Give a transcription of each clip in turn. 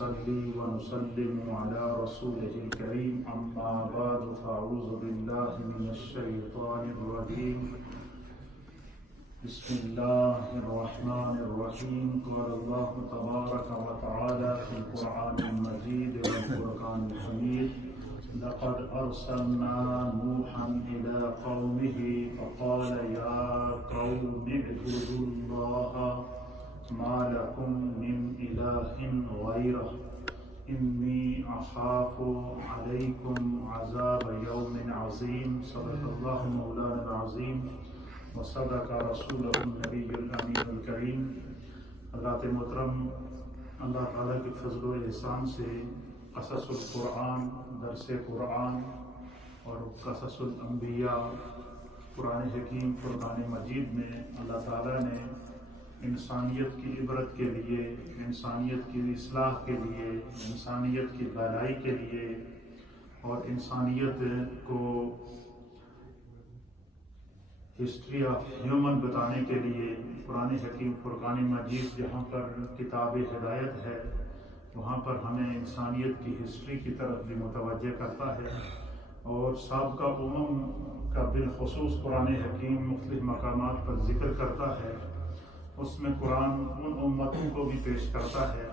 ونصلي ونسلم على رسوله الكريم أما بعد فأعوذ بالله من الشيطان الرجيم بسم الله الرحمن الرحيم قال الله تبارك وتعالى في القرآن المجيد والفرقان الحميد لقد أرسلنا نوحا إلى قومه فقال يا قوم اعبدوا الله ما لكم من إله غيره إني أخاف عليكم عذاب يوم عظيم صدق الله مولانا العظيم وصدق رسوله النبي الأمين الكريم۔ حضرات محترم، اللہ تعالیٰ کے فضل و احسان سے قصص القرآن، درس قرآن اور قصص الانبیاء قرآن حکیم فرقان مجید میں اللہ تعالیٰ نے انسانیت کی عبرت کے لیے، انسانیت کی اصلاح کے لیے، انسانیت کی بھلائی کے لیے اور انسانیت کو ہسٹری آف ہیومن بتانے کے لیے قرآن حکیم فرقان مجید جہاں پر کتاب ہدایت ہے وہاں پر ہمیں انسانیت کی ہسٹری کی طرف بھی متوجہ کرتا ہے، اور سابقہ امم کا بالخصوص قرآن حکیم مختلف مقامات پر ذکر کرتا ہے۔ اس میں قرآن ان امتوں کو بھی پیش کرتا ہے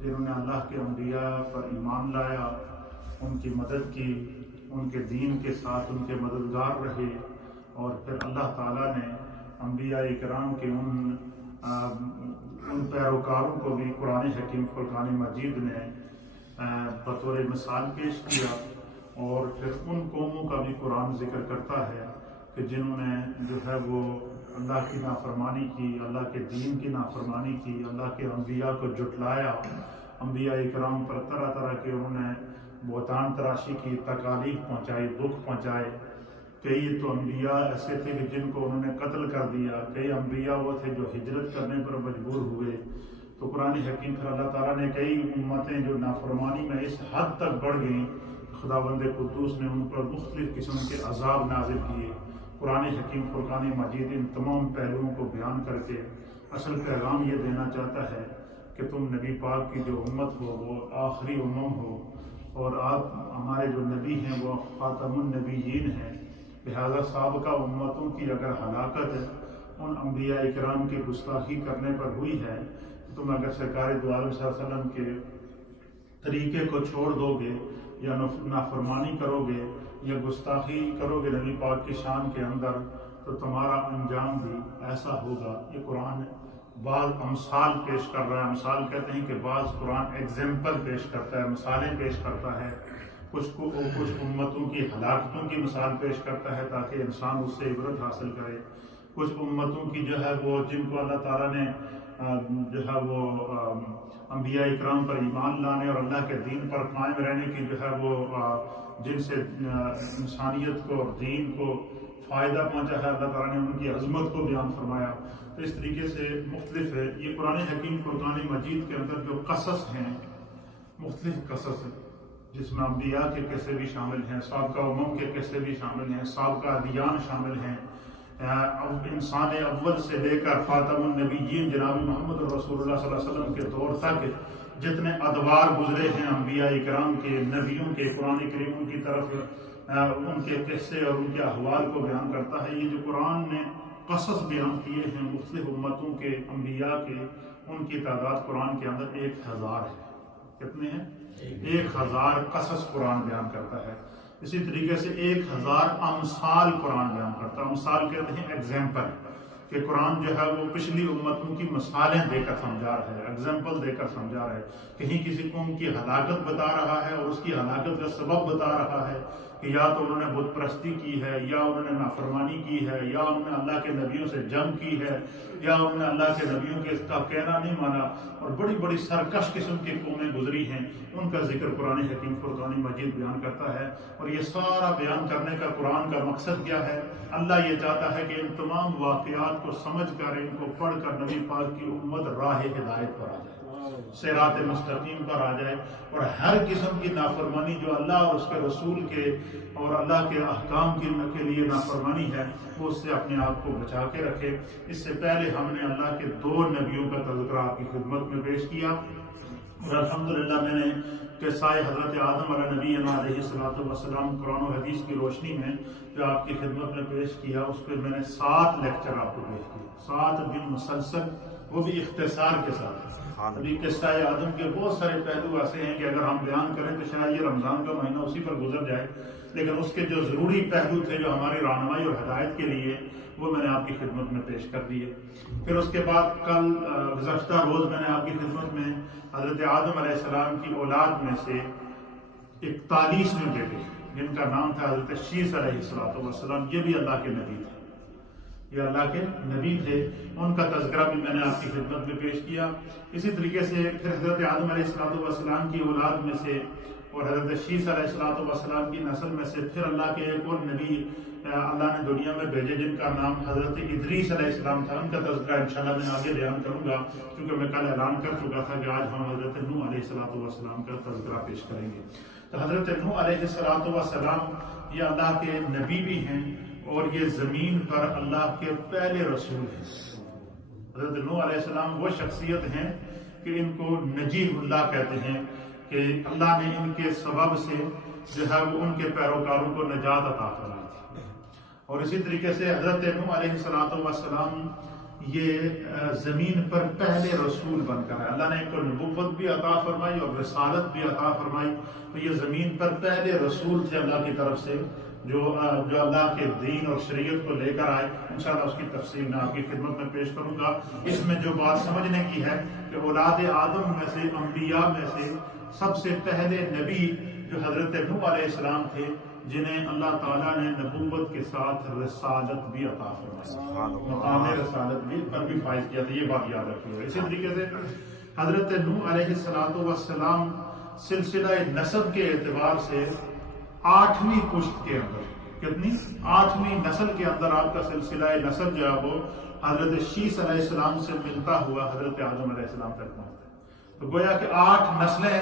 جنہوں نے اللہ کے انبیاء پر ایمان لایا، ان کی مدد کی، ان کے دین کے ساتھ ان کے مددگار رہے، اور پھر اللہ تعالیٰ نے انبیاء کرام کے ان پیروکاروں کو بھی قرآن حکیم فرقان مجید نے بطور مثال پیش کیا، اور پھر ان قوموں کا بھی قرآن ذکر کرتا ہے کہ جنہوں نے جو ہے وہ اللہ کی نافرمانی کی، اللہ کے دین کی نافرمانی کی، اللہ کے انبیاء کو جھٹلایا، انبیاء کرام پر طرح طرح کے انہوں نے بہتان تراشی کی، تکالیف پہنچائی، دکھ پہنچائے۔ کئی تو انبیاء ایسے تھے کہ جن کو انہوں نے قتل کر دیا، کئی انبیاء وہ تھے جو ہجرت کرنے پر مجبور ہوئے۔ تو قرآن حکیم پھر اللہ تعالیٰ نے کئی امتیں جو نافرمانی میں اس حد تک بڑھ گئیں، خداوند قدوس نے ان پر مختلف قسم کے عذاب نازل کیے۔ قرآن حکیم فرقان مجید ان تمام پہلوؤں کو بیان کر کے اصل پیغام یہ دینا چاہتا ہے کہ تم نبی پاک کی جو امت ہو وہ آخری امم ہو، اور آپ ہمارے جو نبی ہیں وہ خاتم النبیین ہیں، لہذا سابقہ امتوں کی اگر ہلاکت ان انبیاء کرام کی گستاخی کرنے پر ہوئی ہے تو تم اگر سرکار دو عالم صلی اللہ علیہ وسلم کے طریقے کو چھوڑ دو گے یا نافرمانی کرو گے یا گستاخی کرو گے نبی پاک کی شان کے اندر، تو تمہارا انجام بھی ایسا ہوگا۔ یہ قرآن بعض امثال پیش کر رہا ہے، امثال کہتے ہیں کہ بعض قرآن ایگزامپل پیش کرتا ہے، مثالیں پیش کرتا ہے، کچھ امتوں کی ہلاکتوں کی مثال پیش کرتا ہے تاکہ انسان اس سے عبرت حاصل کرے، کچھ امتوں کی جو ہے وہ جن کو اللہ تعالیٰ نے جو ہے وہ انبیاء اکرام پر ایمان لانے اور اللہ کے دین پر قائم رہنے کی جو ہے وہ جن سے انسانیت کو اور دین کو فائدہ پہنچا ہے، اللہ تعالیٰ نے ان کی عظمت کو بیان فرمایا۔ تو اس طریقے سے مختلف ہے یہ قرآن حکیم فرقان مجید کے اندر جو قصص ہیں، مختلف قصص ہیں جس میں انبیاء کے قصے بھی شامل ہیں، سابقہ امم کے قصے بھی شامل ہیں، سابقہ ادیان شامل ہیں، انسان اول سے لے کر خاتم النبیین جناب محمد رسول اللہ صلی اللہ علیہ وسلم کے دور تک جتنے ادوار گزرے ہیں انبیاء کرام کے، نبیوں کے، قرآن کریموں کی طرف ان کے قصے اور ان کے احوال کو بیان کرتا ہے۔ یہ جو قرآن نے قصص بیان کیے ہیں مختلف امتوں کے انبیاء کے، ان کی تعداد قرآن کے اندر 1000 ہے۔ کتنے ہیں؟ 1000 قصص قرآن بیان کرتا ہے۔ اسی طریقے سے 1000 امثال قرآن بیان کرتا ہے۔ امثال کہتے ہیں ایگزامپل، کہ قرآن جو ہے وہ پچھلی امتوں کی مثالیں دے کر سمجھا رہا ہے، ایگزامپل دے کر سمجھا رہا ہے۔ کہیں کسی قوم کی ہلاکت بتا رہا ہے اور اس کی ہلاکت کا سبب بتا رہا ہے کہ یا تو انہوں نے بت پرستی کی ہے، یا انہوں نے نافرمانی کی ہے، یا انہوں نے اللہ کے نبیوں سے جنگ کی ہے، یا انہوں نے اللہ کے نبیوں کے اس کا کہنا نہیں مانا، اور بڑی بڑی سرکش قسم کی قومیں گزری ہیں، ان کا ذکر قرآن حکیم فرقان مجید بیان کرتا ہے۔ اور یہ سارا بیان کرنے کا قرآن کا مقصد کیا ہے؟ اللہ یہ چاہتا ہے کہ ان تمام واقعات کو سمجھ کر، ان کو پڑھ کر نبی پاک کی امت راہ ہدایت پر آ جائے، صراط مستقیم پر آ جائے، اور ہر قسم کی نافرمانی جو اللہ اور اس کے رسول کے اور اللہ کے احکام کے لیے نافرمانی ہے وہ اس سے اپنے آپ کو بچا کے رکھے۔ اس سے پہلے ہم نے اللہ کے 2 نبیوں کا تذکرہ آپ کی خدمت میں پیش کیا، اور الحمدللہ میں نے قصہ حضرت آدم علیہ نبی علیہ الصلوۃ والسلام قرآن و حدیث کی روشنی میں جو آپ کی خدمت میں پیش کیا، اس پہ میں نے 7 لیکچر آپ کو پیش کیے، 7 دن مسلسل، وہ بھی اختصار کے ساتھ۔ ابھی قصہ آدم کے بہت سارے پہلو ایسے ہیں کہ اگر ہم بیان کریں تو شاید یہ رمضان کا مہینہ اسی پر گزر جائے، لیکن اس کے جو ضروری پہلو تھے جو ہماری رہنمائی اور ہدایت کے لیے، وہ میں نے آپ کی خدمت میں پیش کر دیے۔ پھر اس کے بعد کل گزشتہ روز میں نے آپ کی خدمت میں حضرت آدم علیہ السلام کی اولاد میں سے 41ویں بیٹے جن کا نام تھا حضرت شیس علیہ السلام، یہ بھی اللہ کے نبی تھے، یہ اللہ کے نبی تھے، ان کا تذکرہ بھی میں نے آپ کی خدمت میں پیش کیا۔ اسی طریقے سے پھر حضرت آدم علیہ السلام کی اولاد میں سے اور حضرت شیس علیہ السلام کی نسل میں سے پھر اللہ کے ایک اور نبی اللہ نے دنیا میں بھیجے جن کا نام حضرت ادریس علیہ السلام تھا، ان کا تذکرہ انشاءاللہ میں آگے بیان کروں گا، کیونکہ میں کل اعلان کر چکا تھا کہ آج ہم حضرت نوح علیہ السلام کا تذکرہ پیش کریں گے۔ تو حضرت نوح علیہ السلام یہ اللہ کے نبی بھی ہیں اور یہ زمین پر اللہ کے پہلے رسول ہیں۔ حضرت نوح علیہ السلام وہ شخصیت ہیں کہ ان کو نجیب اللہ کہتے ہیں، کہ اللہ نے ان کے سبب سے جو ہے وہ ان کے پیروکاروں کو نجات عطا فرمائی تھی۔ اور اسی طریقے سے حضرت نوح علیہ السلام یہ زمین پر پہلے رسول بن کر ہے، اللہ نے ان کو نبوت بھی عطا فرمائی اور رسالت بھی عطا فرمائی، تو یہ زمین پر پہلے رسول تھے اللہ کی طرف سے جو اللہ کے دین اور شریعت کو لے کر آئے۔ انشاءاللہ اس کی تفصیل میں آپ کی خدمت میں پیش کروں گا۔ اس میں جو بات سمجھنے کی ہے کہ اولاد آدم میں سے، انبیاء میں سے سب سے پہلے نبی جو حضرت نوح علیہ السلام تھے، جنہیں اللہ تعالیٰ نے نبوت کے ساتھ رسالت بھی عطا فرمائی، مقام رسالت بھی پر بھی فائز کیا تھا، یہ بات یاد رکھیے گا۔ اسی طریقے سے حضرت نوح علیہ السلام سلسلہ نسب کے اعتبار سے 8ویں پشت کے اندر، کتنی 8ویں نسل کے اندر آپ کا سلسلہ نسب جو ہے وہ حضرت شیس علیہ السلام سے ملتا ہوا حضرت آدم علیہ السلام تک پہنچتا ہے۔ تو گویا کہ 8 نسلیں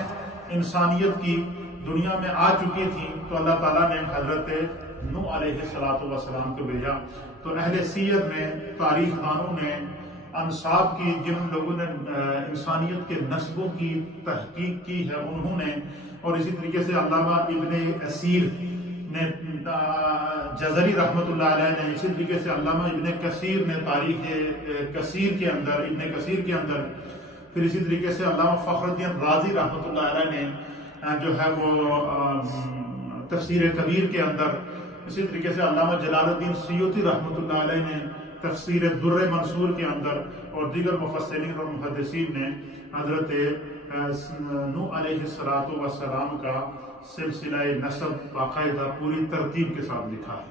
انسانیت کی دنیا میں آ چکی تھیں، تو اللہ تعالیٰ نے حضرت نوح علیہ السلام کو بھیجا۔ تو اہل سیر میں، تاریخ دانوں نے، انصاب کی جن لوگوں نے انسانیت کے نسبوں کی تحقیق کی ہے انہوں نے، اور اسی طریقے سے علامہ ابن اسیر نے جزری رحمۃ اللہ علیہ نے، اسی طریقے سے علامہ ابن کثیر نے تاریخ کثیر کے اندر، ابن کثیر کے اندر، پھر اسی طریقے سے علامہ فخر الدین رازی رحمۃ اللہ علیہ نے جو ہے وہ تفسیر کبیر کے اندر، اسی طریقے سے علامہ جلال الدین سیوطی رحمۃ اللہ علیہ نے تفسیر در منصور کے اندر، اور دیگر مفسرین اور محدثین نے حضرت نوح علیہ السلام کا سلسلہ نسب باقاعدہ پوری ترتیب کے ساتھ لکھا ہے۔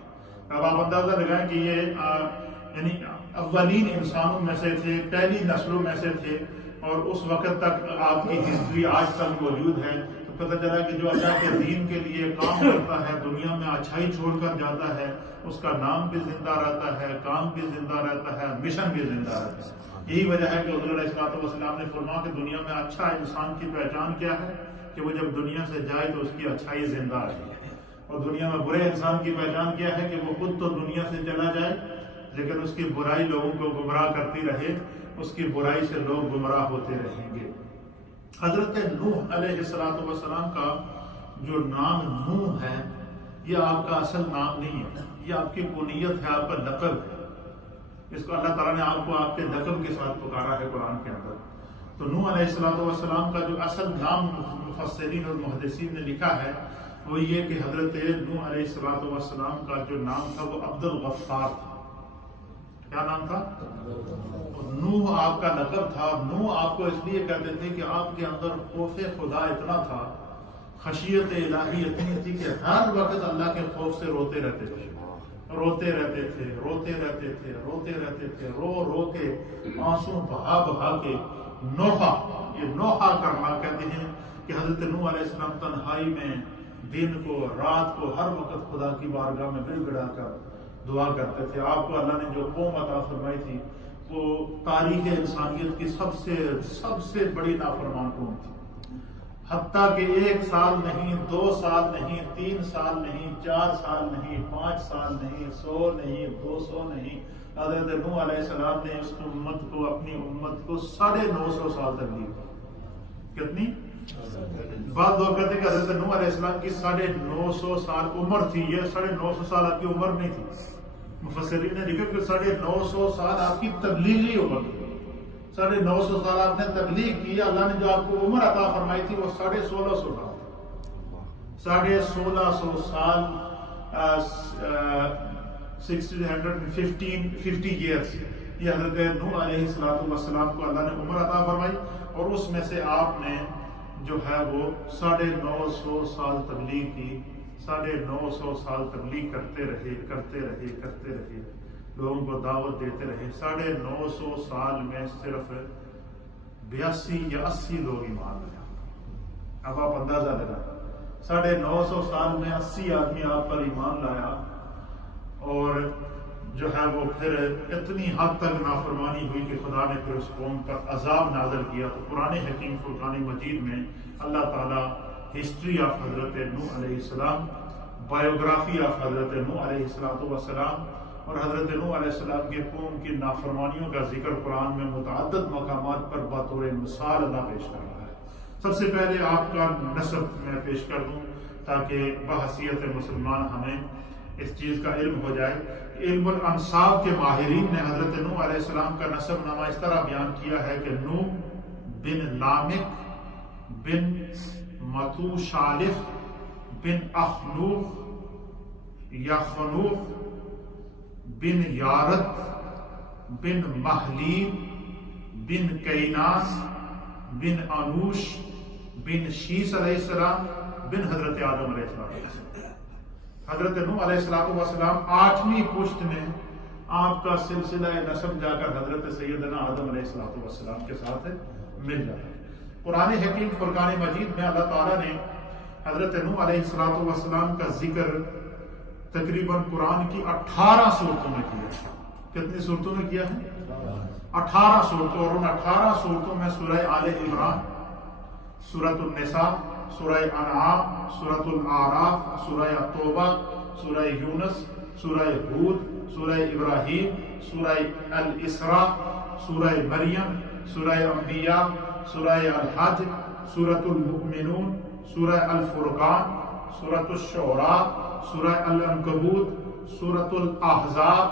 اب آپ اندازہ لگائیں کہ یہ یعنی اولین انسانوں میں سے تھے، پہلی نسلوں میں سے تھے، اور اس وقت تک آپ کی ہسٹری آج تک موجود ہے۔ تو پتہ چلا کہ جو اللہ کے دین کے لیے کام کرتا ہے، دنیا میں اچھائی چھوڑ کر جاتا ہے، اس کا نام بھی زندہ رہتا ہے، کام بھی زندہ رہتا ہے، مشن بھی زندہ رہتا ہے۔ یہی وجہ ہے کہ حضور علیہ السلام نے فرمایا کہ دنیا میں اچھا انسان کی پہچان کیا ہے کہ وہ جب دنیا سے جائے تو اس کی اچھائی زندہ رہے، اور دنیا میں برے انسان کی پہچان کیا ہے کہ وہ خود تو دنیا سے چلا جائے لیکن اس کی برائی لوگوں کو گمراہ کرتی رہے، اس کی برائی سے لوگ گمراہ ہوتے رہیں گے۔ حضرت نوح علیہ السلام کا جو نام نوح ہے، یہ آپ کا اصل نام نہیں ہے، یہ آپ کی کنیت ہے، آپ کا لقب ہے۔ اس کو اللہ تعالیٰ نے آپ کو آپ کے لقب کے ساتھ پکارا ہے قرآن کے اندر۔ تو نوح علیہ السلام کا جو اصل نام مفسرین اور محدثین نے لکھا ہے وہ یہ کہ حضرت نوح علیہ السلام کا جو نام تھا وہ عبد الغفار تھا۔ کیا نام تھا؟ نوح آپ کا لقب تھا۔ نوح آپ کو اس لیے کہتے تھے کہ آپ کے اندر خوف خدا اتنا تھا، خشیت الہی اتنی تھی کہ ہر وقت اللہ کے خوف سے روتے رہتے تھے، روتے رہتے تھے، روتے رہتے تھے، روتے رہتے تھے، رو رو کے، آنسو بہا بہا کے نوحہ، یہ نوحہ کرنا کہتے ہیں کہ حضرت نوح علیہ السلام تنہائی میں دن کو رات کو ہر وقت خدا کی بارگاہ میں گڑ گڑا کر دعا کرتے تھے۔ آپ کو اللہ نے جو قوم عطا فرمائی تھی وہ تاریخ انسانیت کی سب سے بڑی نافرمان قوم تھی، حتیٰ کہ 1 سال نہیں، 2 سال نہیں، 3 سال نہیں، 4 سال نہیں، 5 سال نہیں، 100 نہیں، 200 نہیں، حضرت نوح علیہ السلام نے اس امت کو، اپنی امت کو 950 سال تک دی۔ کتنی؟ بعض لوگ کہتے ہیں کہ حضرت نوح علیہ السلام کی 950 سال عمر تھی. یہ 950 سال آپ کی عمر نہیں تھی. مفسرین نے لکھا کہ 950 سال آپ کی تبلیغی عمر تھی. 950 سال آپ نے تبلیغ کی. اللہ نے جو آپ کو عمر عطا فرمائی تھی وہ 1650 سال تھی. 1650 سال 650 ایئرس یہ حضرت نوح علیہ السلام کو اللہ نے عمر عطا فرمائی. اور اس میں سے آپ نے جو ہے وہ 950 سال تبلیغ کی. 950 سال تبلیغ کرتے رہے لوگوں کو دعوت دیتے رہے. 950 سال میں صرف 82 یا 80 لوگ ایمان لائے. اب آپ اندازہ لگا 950 سال میں 80 آدمی آپ پر ایمان لایا. اور جو ہے وہ پھر اتنی حد تک نافرمانی ہوئی کہ خدا نے پھر اس قوم پر عذاب نازل کیا. تو قرآن حکیم فرقان مجید میں اللہ تعالیٰ ہسٹری آف حضرت نوح علیہ السلام، بایوگرافی آف حضرت نوح علیہ السلام اور حضرت نوح علیہ السلام کے قوم کی نافرمانیوں کا ذکر قرآن میں متعدد مقامات پر بطور مثال اللہ پیش کر رہا ہے. سب سے پہلے آپ کا نسب میں پیش کر دوں تاکہ بحیثیت مسلمان ہمیں اس چیز کا علم ہو جائے. علم الانساب کے ماہرین نے حضرت نوح علیہ السلام کا نسب نامہ اس طرح بیان کیا ہے کہ نوح بن لامک بن متوشالف بن اخنوف یخنوف بن یارد بن محلیب بن کینان بن انوش بن شیس علیہ السلام بن حضرت آدم علیہ السلام. حضرت نوح علیہ السلام 8ویں پشت میں آپ کا سلسلہ نسب جا کر حضرت سیدنا آدم علیہ السلام کے ساتھ مل جاتا ہے. قرآن حکیم فرقان مجید میں اللہ تعالیٰ نے حضرت نوح علیہ السلام کا ذکر تقریباً قرآن کی 18 صورتوں میں کیا. کتنی صورتوں میں کیا ہے؟ 18 صورتوں. اور ان 18 صورتوں میں سورہ آل عمران، سورۃ النساء، سورہ انعام، سورۃ الاعراف، سورہ توبہ، سورہ یونس، سورہ ہود، سورہ ابراہیم، سورہ الاسراء، سورہ مریم، سورہ انبیاء، سورہ الحج، سورۃ المؤمنون، سورہ الفرقان، سورۃ الشعراء، سورہ العنکبوت، سورۃ الاحزاب،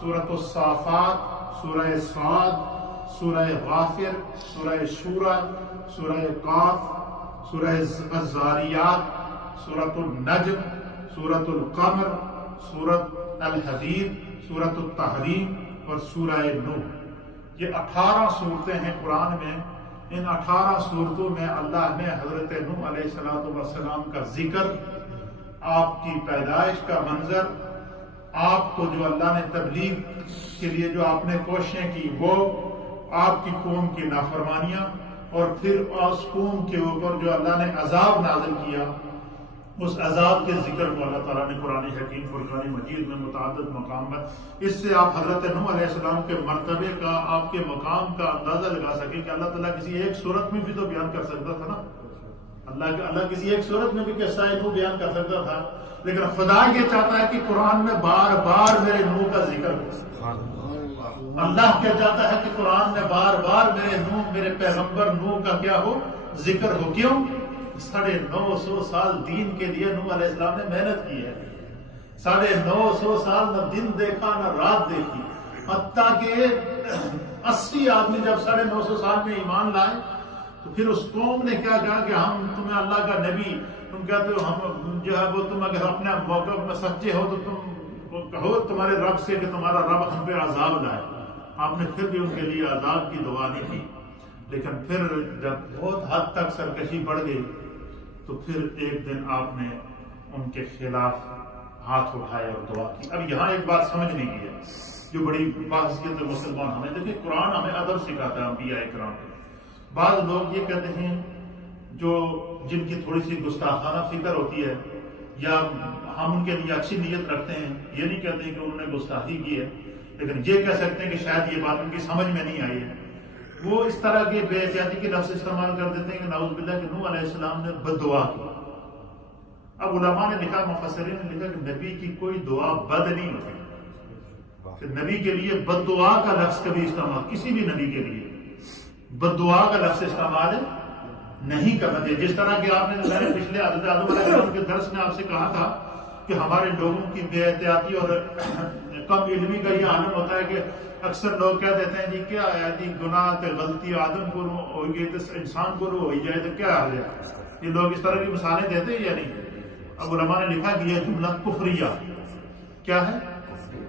سورۃ الصافات، سورہ صاد، سورہ غافر، سورہ شورى، سورہ قاف، سورہ الزاریات، سورۃ النجم، سورۃ القمر، سورۃ الحدید، سورۃ التحریم اور سورہ نوح. یہ 18 صورتیں ہیں قرآن میں. ان 18 صورتوں میں اللہ نے حضرت نوح علیہ السلام کا ذکر، آپ کی پیدائش کا منظر، آپ کو جو اللہ نے تبلیغ کے لیے جو آپ نے کوششیں کی وہ، آپ کی قوم کی نافرمانیاں، اور پھر اس قوم کے اوپر جو اللہ نے عذاب نازل کیا، اس عذاب کے ذکر کو اللہ تعالیٰ نے قرآن حکیم فرقان مجید میں متعدد مقام میں. اس سے آپ حضرت نوح علیہ السلام کے مرتبے کا، آپ کے مقام کا اندازہ لگا سکیں کہ اللہ تعالیٰ کسی ایک صورت میں بھی تو بیان کر سکتا تھا نا. اللہ کسی ایک صورت میں بھی قصہ نوح بیان کر سکتا تھا، لیکن خدا یہ چاہتا ہے کہ قرآن میں بار بار میرے نوح کا ذکر ہو. اللہ کیا چاہتا ہے کہ قرآن میں بار بار میرے پیغمبر نوح کا کیا ہو، ذکر ہو. کیوں؟ 950 سال دین کے لیے نوح علیہ السلام نے محنت کی ہے. 950 سال نہ دن دیکھا نہ رات دیکھی. حتیٰ کہ 80 آدمی جب 950 سال میں ایمان لائے تو پھر اس قوم نے کیا کہا کہ ہم تمہیں اللہ کا نبی، تم کہتے ہو ہم جو ہے وہ، تم اگر اپنے موقف میں سچے ہو تو تم کہو تمہارے رب سے کہ تمہارا رب ہم پہ عذاب لائے. آپ نے پھر بھی ان کے لیے عذاب کی دعا نہیں کی. لیکن پھر جب بہت حد تک سرکشی بڑھ گئی تو پھر ایک دن آپ نے ان کے خلاف ہاتھ اٹھائے اور دعا کی. اب یہاں ایک بات سمجھنے کی ہے جو بڑی باحثیت مسلمان ہمیں، دیکھیں قرآن ہمیں ادب سکھاتا ہے انبیاء کرام کو. بعض لوگ یہ کہتے ہیں جو جن کی تھوڑی سی گستاخانہ فکر ہوتی ہے، یا ہم ان کے لیے اچھی نیت رکھتے ہیں، یہ نہیں کہتے ہیں کہ انہوں نے گستاخی کی ہے، لیکن یہ کہہ سکتے ہیں کہ شاید یہ بات ان کی سمجھ میں نہیں آئی ہے. وہ اس طرح کی بے احتیاطی کے لفظ استعمال کر دیتے ہیں کہ نعوذ باللہ کہ نوح علیہ السلام نے بد دعا کی. اب علماء نے لکھا، مفسرین نے لکھا کہ نبی کی کوئی دعا بد نہیں ہوتی. کہ نبی کے لیے بد دعا کا لفظ کبھی استعمال، کسی بھی نبی کے لیے بد دعا کا لفظ استعمال نہیں کرنا چاہیے. جس طرح کہ آپ نے میں نے پچھلے حضرت آدم علیہ السلام کے درس میں آپ سے کہا تھا کہ ہمارے لوگوں کی بے احتیاطی اور کم علمی کا یہ عالم ہوتا ہے کہ اکثر لوگ کہہ دیتے ہیں جی کیا ہے جی گناہ تے غلطی آدم کو ہوئی گئی تو انسان کو ہو جائے تو کیا حال ہے. یہ لوگ اس طرح کی مثالیں دیتے ہیں یا نہیں؟ اب علماء نے لکھا کہ یہ جملہ کفریہ کیا ہے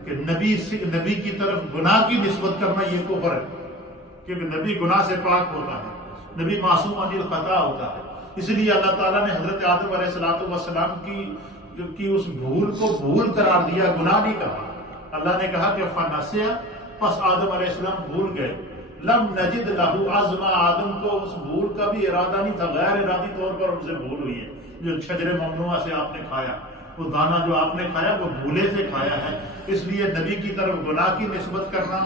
کہ نبی کی طرف گناہ کی نسبت کرنا یہ کفر ہے، کیونکہ نبی گناہ سے پاک ہوتا ہے، نبی معصوم عن الخطا ہوتا ہے. اس لیے اللہ تعالیٰ نے حضرت آدم علیہ السلام کی اس بھول کو بھول قرار دیا، گناہ نہیں کہا. اللہ نے کہا کہ فنسیا، پس آدم علیہ السلام بھول گئے. لم نجد لہو عزما، آدم کو اس بھول کا بھی ارادہ نہیں تھا، غیر ارادی طور پر ان سے بھول ہوئی ہے. جو شجر ممنوعہ سے آپ نے کھایا، وہ دانہ جو آپ نے کھایا وہ بھولے سے کھایا ہے. اس لیے نبی کی طرف گناہ کی نسبت کرنا،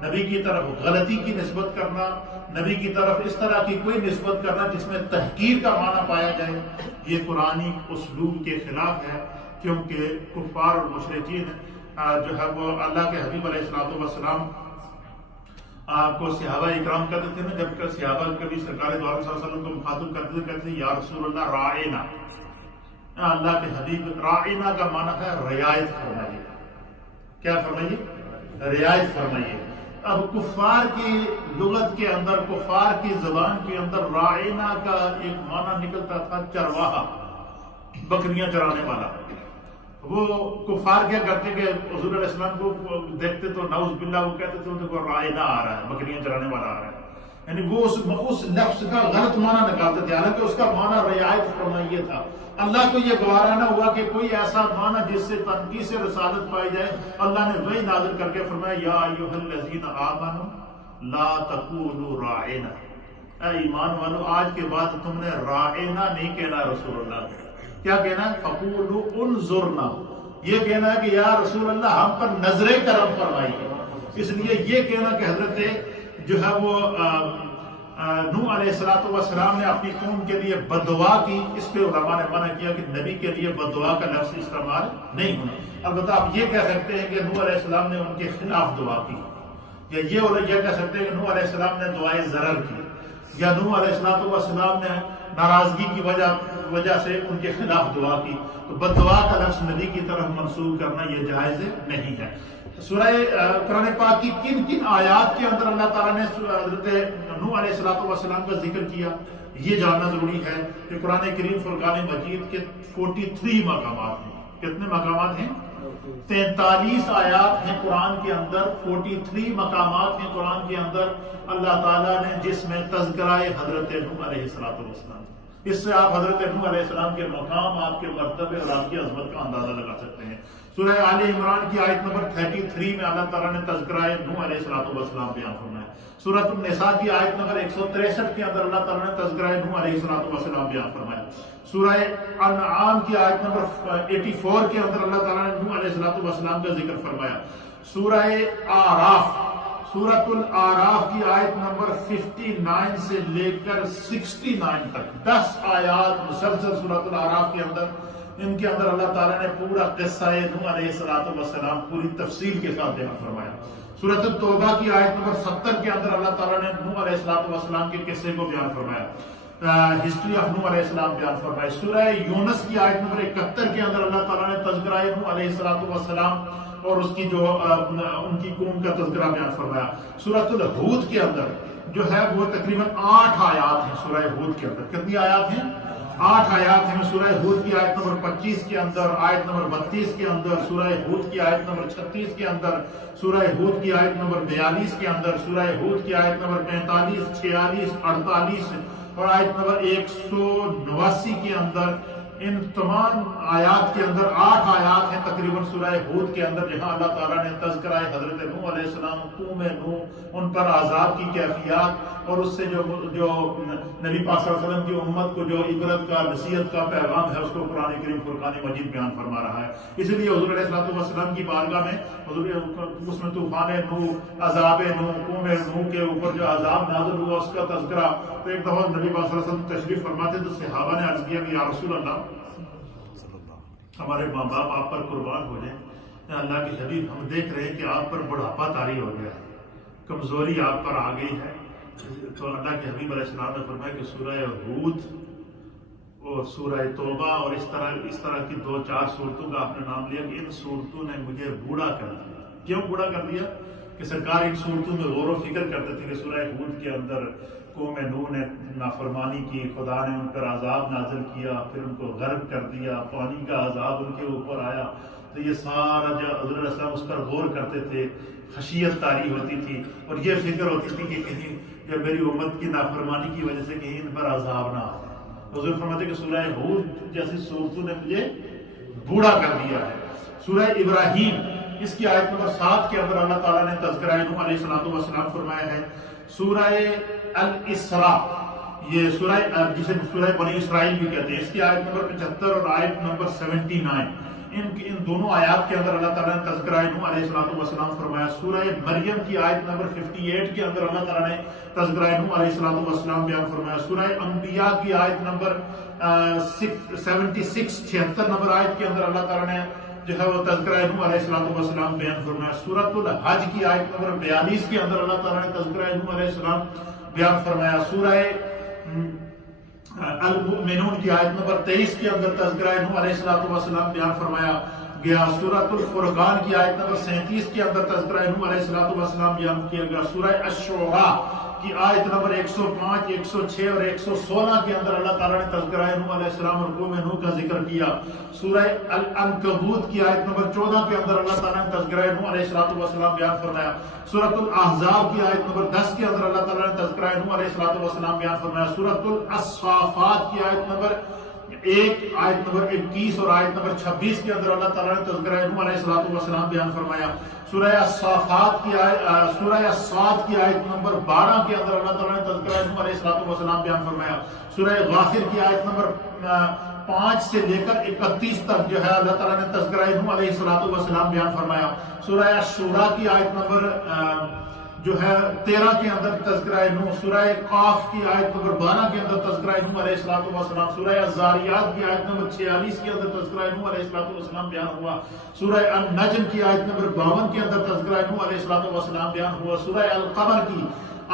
نبی کی طرف غلطی کی نسبت کرنا، نبی کی طرف اس طرح کی کوئی نسبت کرنا جس میں تحقیر کا معنی پایا جائے، یہ قرآنی اسلوب کے خلاف ہے. کیونکہ کفار اور مشرکین جو ہے وہ اللہ کے حبیب علیہ السلام کو صحابہ اکرام کہتے تھے نا، جب کہ صحابہ کبھی سرکار دو عالم صلی اللہ علیہ وسلم کو مخاطب کرتے تھے، کہتے تھے یا رسول اللہ رائنا. اللہ کے حبیب، رائنا کا معنی ہے رعایت فرمائیے. کیا فرمائیے؟ رعایت فرمائیے. اب کفار کی لغت کے اندر، کفار کی زبان کے اندر رائنا کا ایک معنی نکلتا تھا چرواہا، بکریاں چرانے والا. وہ کفار کیا کرتے کہ حضور علیہ السلام کو دیکھتے تو نعوذ باللہ وہ کہتے تھے ان کو رائنا آ رہا ہے، بکریاں چرانے والا آ رہا ہے. یعنی وہ اس لفظ کا غلط معنی نکالتے تھے، حالانکہ اس کا معنی رعایت فرمانا یہ تھا. اللہ کو یہ گوارا نہ ہوا کہ کوئی ایسا معنی جس سے تنقیص رسالت پائی جائے. اللہ نے وہی نازل کر کے فرمایا یا ایھا الذین آمنوا لا تقولوا راعنا، اے ایمان والو آج کے بعد تم نے راعنا نہیں کہنا. رسول اللہ کیا کہنا ہے؟ فقولوا انظرنا، یہ کہنا ہے کہ یا رسول اللہ ہم پر نظر کرم فرمائیے. اس لیے یہ کہنا کہ حضرت جو ہے وہ نوح علیہ السلام نے اپنی قوم کے لیے بددعا کی، اس پہ علماء نے منع کیا کہ نبی کے لیے بددعا کا لفظ استعمال نہیں ہونا. البتہ آپ یہ کہہ سکتے ہیں کہ نوح علیہ السلام نے ان کے خلاف دعا کی، یا یہ کہہ سکتے ہیں کہ نوح علیہ السلام نے دعائے ضرر کی، یا نوح علیہ السلام نے ناراضگی کی وجہ سے ان کے خلاف دعا کی. تو بددعا کا لفظ نبی کی طرف منسوب کرنا یہ جائز نہیں ہے. سورہ قرآن پاک کی کن کن آیات کے اندر اللہ تعالیٰ نے حضرت نوح علیہ السلام کا ذکر کیا، یہ جاننا ضروری ہے کہ قرآن کریم فرقان مجید کے 43 مقامات ہیں. کتنے مقامات ہیں؟ 43 آیات ہیں قرآن کے اندر. 43 مقامات ہیں قرآن کے اندر اللہ تعالیٰ نے جس میں تذکرہ حضرت نوح علیہ السلام. اس سے آپ حضرت نوح علیہ السلام کے مقام، آپ کے مرتبے اور آپ کی عظمت کا اندازہ لگا سکتے ہیں. سورہ آل عمران کی آیت نمبر 33 میں اللہ تعالیٰ نے تذکرہ نوح علیہ السلام بیان فرمایا. سورۃ النساء کی آیت نمبر 163 کے اندر اللہ تعالیٰ نے تذکرہ نوح علیہ السلام بیان فرمایا. سورہ انعام کی آیت نمبر 84 کے اندر اللہ تعالیٰ نے نوح علیہ السلام کا ذکر فرمایا. سورہ آراف، سورۃ الاعراف کی آیت نمبر 59 سے لے کر 69 تک 10 آیات مسلسل سورۃ الاعراف کے اندر، ان کے اندر اللہ تعالیٰ نے پورا قصہ نوح علیہ السلام پوری تفصیل کے ساتھ بیان فرمایا. سورۃ التوبہ کی آیت نمبر 70 کے اندر اللہ تعالیٰ نے نوح علیہ السلام کے قصے کو بیان فرمایا. ہسٹری آف نوح علیہ السلام بیان فرمایا. سورہ یونس کی آیت نمبر 71 کے اندر اللہ تعالیٰ نے تذکرہ نوح علیہ السلام اور اس کی جو ان کی قوم کا تذکرہ بیان فرمایا. سورۃ الہود کے اندر جو ہے وہ تقریباً 8 آیات ہیں. سورہ ہود کے اندر کتنی آیات ہیں؟ 8 آیات ہیں. سورہ ہود کی آیت نمبر 25 کے اندر، آیت نمبر 32 کے اندر، سورہ ہود کی آیت نمبر 36 کے اندر، سورہ ہود کی آیت نمبر 42 کے اندر، سورہ ہود کی آیت نمبر 45، 46، 48 اور آیت نمبر 189 کے اندر. ان تمام آیات کے اندر 8 آیات ہیں تقریباً سورہ ہود کے اندر، جہاں اللہ تعالیٰ نے تذکرہ حضرت نوح علیہ السلام، قوم نوح، ان پر عذاب کی کیفیات اور اس سے جو نبی پاک صلی اللہ علیہ وسلم کی امت کو جو عبرت کا، نصیحت کا پیغام ہے، اس کو قرآن کریم فرقان مجید بیان فرما رہا ہے. اس لیے حضور علیہ السلام کی بارگاہ میں اس میں طوفان نوح، عذاب نوح، قوم نوح کے اوپر جو عذاب نازل ہوا اس کا تذکرہ. تو ایک دفعہ نبی پاک صلی اللہ علیہ وسلم تشریف فرماتے تو صحابہ نے عرض کیا کہ یا رسول اللہ، ہمارے ماں باپ آپ پر قربان ہو جائیں. اللہ کے حبیب، ہم دیکھ رہے ہیں کہ آپ پر بڑھاپا طاری ہو گیا ہے، کمزوری آپ پر آ گئی ہے، تو اللہ کے حبیب علیہ السلام نے فرمایا کہ سورہ ہود اور سورہ توبہ اور اس طرح کی 2-4 صورتوں کا آپ نے نام لیا کہ ان صورتوں نے مجھے بوڑھا کر دیا. کیوں بوڑھا کر دیا؟ کہ سرکار ان صورتوں میں غور و فکر کرتے تھے کہ سورہ ہود کے اندر قوم نوح نے نافرمانی کی، خدا نے ان پر عذاب نازل کیا، پھر ان کو غرق کر دیا، پانی کا عذاب ان کے اوپر آیا. تو یہ سارا جو حضرت علیہ السلام اس پر غور کرتے تھے، خشیت طاری ہوتی تھی اور یہ فکر ہوتی تھی کہ کہیں جب میری امت کی نافرمانی کی وجہ سے کہیں ان پر عذاب نہ آئے. حضور فرماتے کہ سورہ ہود جیسی صورتوں نے مجھے بوڑھا کر دیا ہے. سورہ ابراہیم اس کی آیت نمبر 7 کے اندر اللہ تعالیٰ نے تذکرہ نوح علیہ السلام فرمایا ہے. سورہ الاسراء، یہ سورہ جسے سورہ بنی اسرائیل بھی کہتے ہیں، اس کی آیت نمبر 75 اور آیت نمبر 79، ان دونوں آیات کے اندر اللہ تعالیٰ نے تذکرہ نوح علیہ السلام فرمایا. سورہ مریم کی آیت نمبر 58 کے اندر اللہ تعالیٰ نے تذکرہ نوح علیہ السلام بیان فرمایا. سورہ انبیاء کی آیت نمبر 76 نمبر آیت کے اندر اللہ تعالیٰ نے جو ہے وہ تذکرہ نوح علیہ السلام بیان فرمایا. سورۃ الحج کی آیت نمبر 42 کے اندر اللہ تعالیٰ نے تذکرہ نوح علیہ السلام بیان فرمایا. سورہ المؤمنون کی آیت نمبر 23 کے اندر تذکرہ نوح علیہ السلام بیان فرمایا گیا. سورۃ الفرقان کی آیت نمبر 37 کے اندر تذکرہ نوح علیہ السلام بیان کیا گیا. سورہ الشعراء کی آیت نمبر 105، 106 اور 116 کے اندر اللہ تعالیٰ نے تذکرہ نوح علیہ السلام اور قوم نوح کا ذکر کیا. سورہ العنکبوت کی آیت نمبر 14 کے اندر اللہ تعالیٰ نے تذکرہ نوح علیہ السلام بیان فرمایا. سورۃ الاحزاب کی آیت نمبر 10 کے اندر اللہ تعالیٰ نے تذکرہ نوح علیہ السلام بیان فرمایا. سورۃ الصافات کی آیت نمبر 1، آیت نمبر 21 اور آیت نمبر 26 کے اندر اللہ تعالیٰ نے تذکرہ نوح علیہ السلام بیان فرمایا. سورہ الصافات کی سورہ الصاد کی آیت نمبر 12 کے اندر اللہ تعالیٰ نے تذکرہ نوح علیہ السلام بیان فرمایا. سورہ غافر کی آیت نمبر 5 سے لے کر 31 تک جو ہے اللہ تعالیٰ نے تذکرہ نوح علیہ السلام بیان فرمایا. سورہ الشورى کی آیت نمبر جو ہے 13 کے اندر تذکرہ نوح. سورہ قاف کی آیت نمبر 12 کے اندر تذکرہ نوح علیہ السلام. سورہ الزاریات کی آیت نمبر 46 کے اندر تذکرہ نوح علیہ السلام بیان ہوا. سورہ النجم کی آیت نمبر 52 کے اندر تذکرہ نوح علیہ السلام بیان ہوا. سورہ القمر کی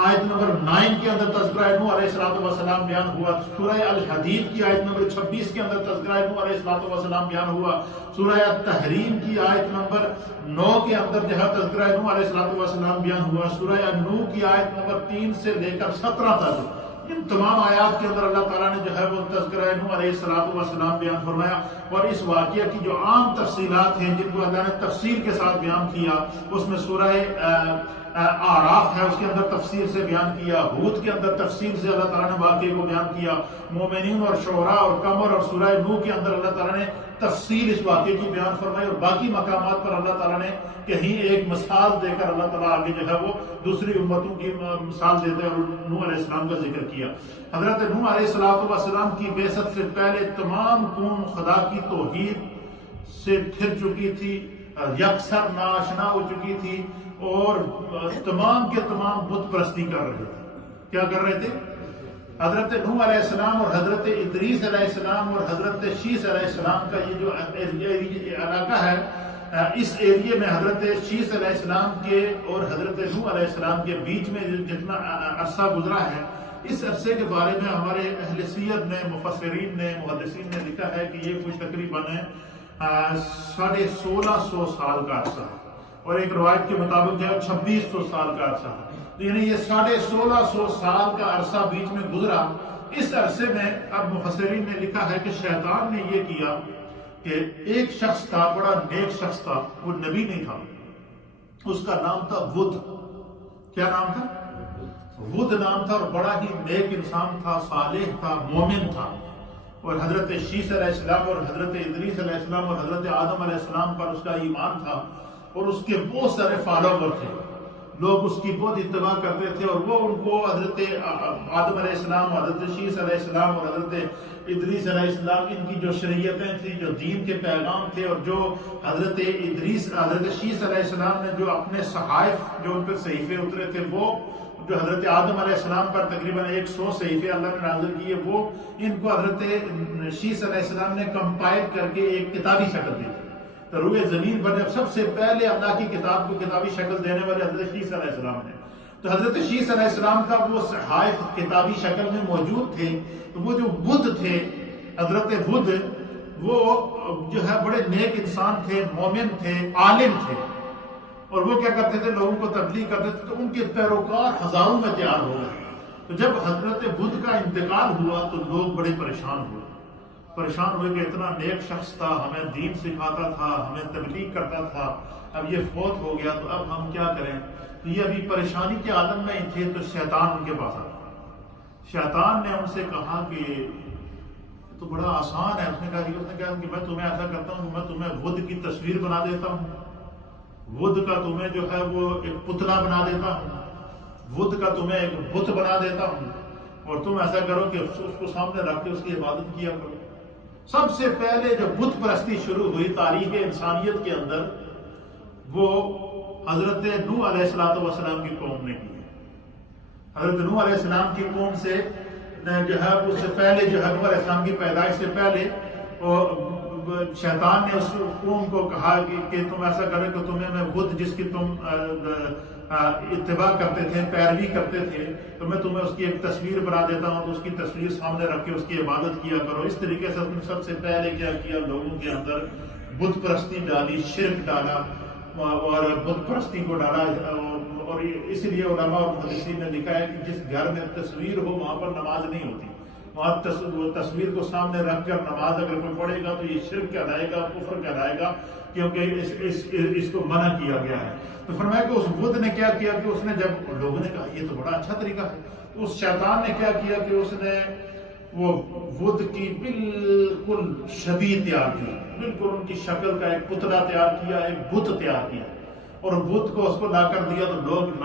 آیت نمبر 9 کے اندر تذکرہ نوح علیہ السلام بیان ہوا. سورہ الحدید کی آیت نمبر 26 کے اندر تذکرہ نوح علیہ السلام بیان ہوا. سورہ التحریم کی آیت نمبر 9 کے اندر جو ہے تذکرہ نوح علیہ السلام بیان ہوا. سورہ النور کی آیت نمبر 3 سے لے کر 17 تک ان تمام آیات کے اندر اللہ تعالیٰ نے جو ہے وہ تذکرہ نوح علیہ السلام بیان فرمایا. اور اس واقعہ کی جو عام تفصیلات ہیں جن کو اللہ نے تفصیل کے ساتھ بیان کیا، اس میں سورہ اعراف ہے، اس کے اندر تفصیل سے بیان کیا. ہود کے اندر تفصیل سے اللہ تعالیٰ نے واقعے کو بیان کیا. مومنین اور شعراء اور قمر اور سورہ نوح کے اندر اللہ تعالیٰ نے تفصیل اس واقعے کی بیان فرمائی. اور باقی مقامات پر اللہ تعالیٰ نے کہیں ایک مثال دے کر اللہ تعالیٰ آگے جو ہے وہ دوسری امتوں کی مثال دیتے اور نوح علیہ السلام کا ذکر کیا. حضرت نوح علیہ السلام کی بعثت سے پہلے تمام قوم خدا کی توحید سے پھر چکی تھی، یکسر ناآشنا ہو چکی تھی اور تمام کے تمام بت پرستی کر رہے تھے. کیا کر رہے تھے؟ حضرت نوح علیہ السلام اور حضرت ادریس علیہ السلام اور حضرت شیس علیہ السلام کا یہ جو علاقہ ہے، اس ایریے میں حضرت شیس علیہ السلام کے اور حضرت نوح علیہ السلام کے بیچ میں جتنا عرصہ گزرا ہے، اس عرصے کے بارے میں ہمارے اہل سیرت نے، مفسرین نے، محدثین نے لکھا ہے کہ یہ کچھ تقریباً 1650 سال کا عرصہ ہے، اور ایک روایت کے مطابق جو ہے 2600 سال کا عرصہ ہے. یعنی یہ 1650 سال کا عرصہ بیچ میں گزرا. اس عرصے میں اب مفسرین نے لکھا ہے کہ شیطان نے یہ کیا کہ ایک شخص تھا، بڑا نیک شخص تھا، وہ نبی نہیں تھا، اس کا نام تھا ود. کیا نام تھا؟ ود نام تھا، اور بڑا ہی نیک انسان تھا، صالح تھا، مومن تھا. اور حضرت شیس علیہ السلام اور حضرت ادریس علیہ السلام اور حضرت آدم علیہ السلام پر اس کا ایمان تھا، اور اس کے بہت سارے فالوور تھے. لوگ اس کی بہت اتباع کرتے تھے، اور وہ ان کو حضرت آدم علیہ السلام، حضرت شیس علیہ السلام اور حضرت ادریس علیہ السلام ان کی جو شریعتیں تھیں، جو دین کے پیغام تھے، اور جو حضرت شیس علیہ السلام نے جو اپنے صحائف جو ان پر صحیفے اترے تھے، وہ جو حضرت آدم علیہ السلام پر تقریباً 100 صحیفے اللہ نے نازل کیے، وہ ان کو حضرت شیس علیہ السلام نے کمپائل کر کے ایک کتابی شکل دی تھی. تو روئے زمین پر جب سب سے پہلے اللہ کی کتاب کو کتابی شکل دینے والے حضرت شیس علیہ السلام نے، تو حضرت شیس علیہ السلام کا وہ صحائف کتابی شکل میں موجود تھے. تو وہ جو بدھ تھے، حضرت بدھ، وہ جو ہے بڑے نیک انسان تھے، مومن تھے، عالم تھے، اور وہ کیا کرتے تھے؟ لوگوں کو تبلیغ کرتے تھے. تو ان کے پیروکار ہزاروں میں تیار ہو گئے. تو جب حضرت بدھ کا انتقال ہوا تو لوگ بڑے پریشان ہوئے کہ اتنا نیک شخص تھا، ہمیں دین سکھاتا تھا، ہمیں تبلیغ کرتا تھا، اب یہ فوت ہو گیا تو اب ہم کیا کریں؟ تو یہ ابھی پریشانی کے عالم میں ہی تھے. تو شیطان ان کے پاس آیا. شیطان نے ان سے کہا کہ تو بڑا آسان ہے. اس نے کہا کہ میں تمہیں ایسا کرتا ہوں کہ میں تمہیں بدھ کی تصویر بنا دیتا ہوں، بدھ کا تمہیں جو ہے وہ ایک پتلا بنا دیتا ہوں، بدھ کا تمہیں ایک بت بنا دیتا ہوں، اور تم ایسا کرو کہ اس کو سامنے رکھ کے اس کی عبادت کیا کرو. سب سے پہلے جو بت پرستی شروع ہوئی تاریخ انسانیت کے اندر، وہ حضرت نوح علیہ السلام کی قوم نے کی. حضرت نوح علیہ السلام کی قوم سے جو ہے اس سے پہلے جو ہے نوح علیہ السلام کی پیدائش سے پہلے شیطان نے اس قوم کو کہا کہ تم ایسا کرے کہ تمہیں میں بدھ جس کی تم اتباع کرتے تھے، پیروی کرتے تھے، تو میں تمہیں اس کی ایک تصویر بنا دیتا ہوں، تو اس کی تصویر سامنے رکھ کے اس کی عبادت کیا کرو. اس طریقے سے اس نے سب سے پہلے کیا کیا؟ لوگوں کے اندر بت پرستی ڈالی، شرک ڈالا اور بت پرستی کو ڈالا. اور اس لیے علماء اور محدثین نے لکھا ہے کہ جس گھر میں تصویر ہو وہاں پر نماز نہیں ہوتی. وہاں تصویر کو سامنے رکھ کر نماز اگر کوئی پڑھے گا تو یہ شرک کہلائے گا، کفر کہلائے گا، کیونکہ اس کو منع کیا گیا ہے. تو فرمایا کہ اس بدھ نے کیا کیا کہ اس نے، جب لوگوں نے کہا یہ تو بڑا اچھا طریقہ ہے، تو اس شیطان نے کیا کیا کہ اس نے وہ بدھ کی بالکل شبیہ تیار کی، بالکل ان کی شکل کا ایک پتلا تیار کیا، ایک بت تیار کیا، اور بت کو اس کو لا کر دیا. تو لوگ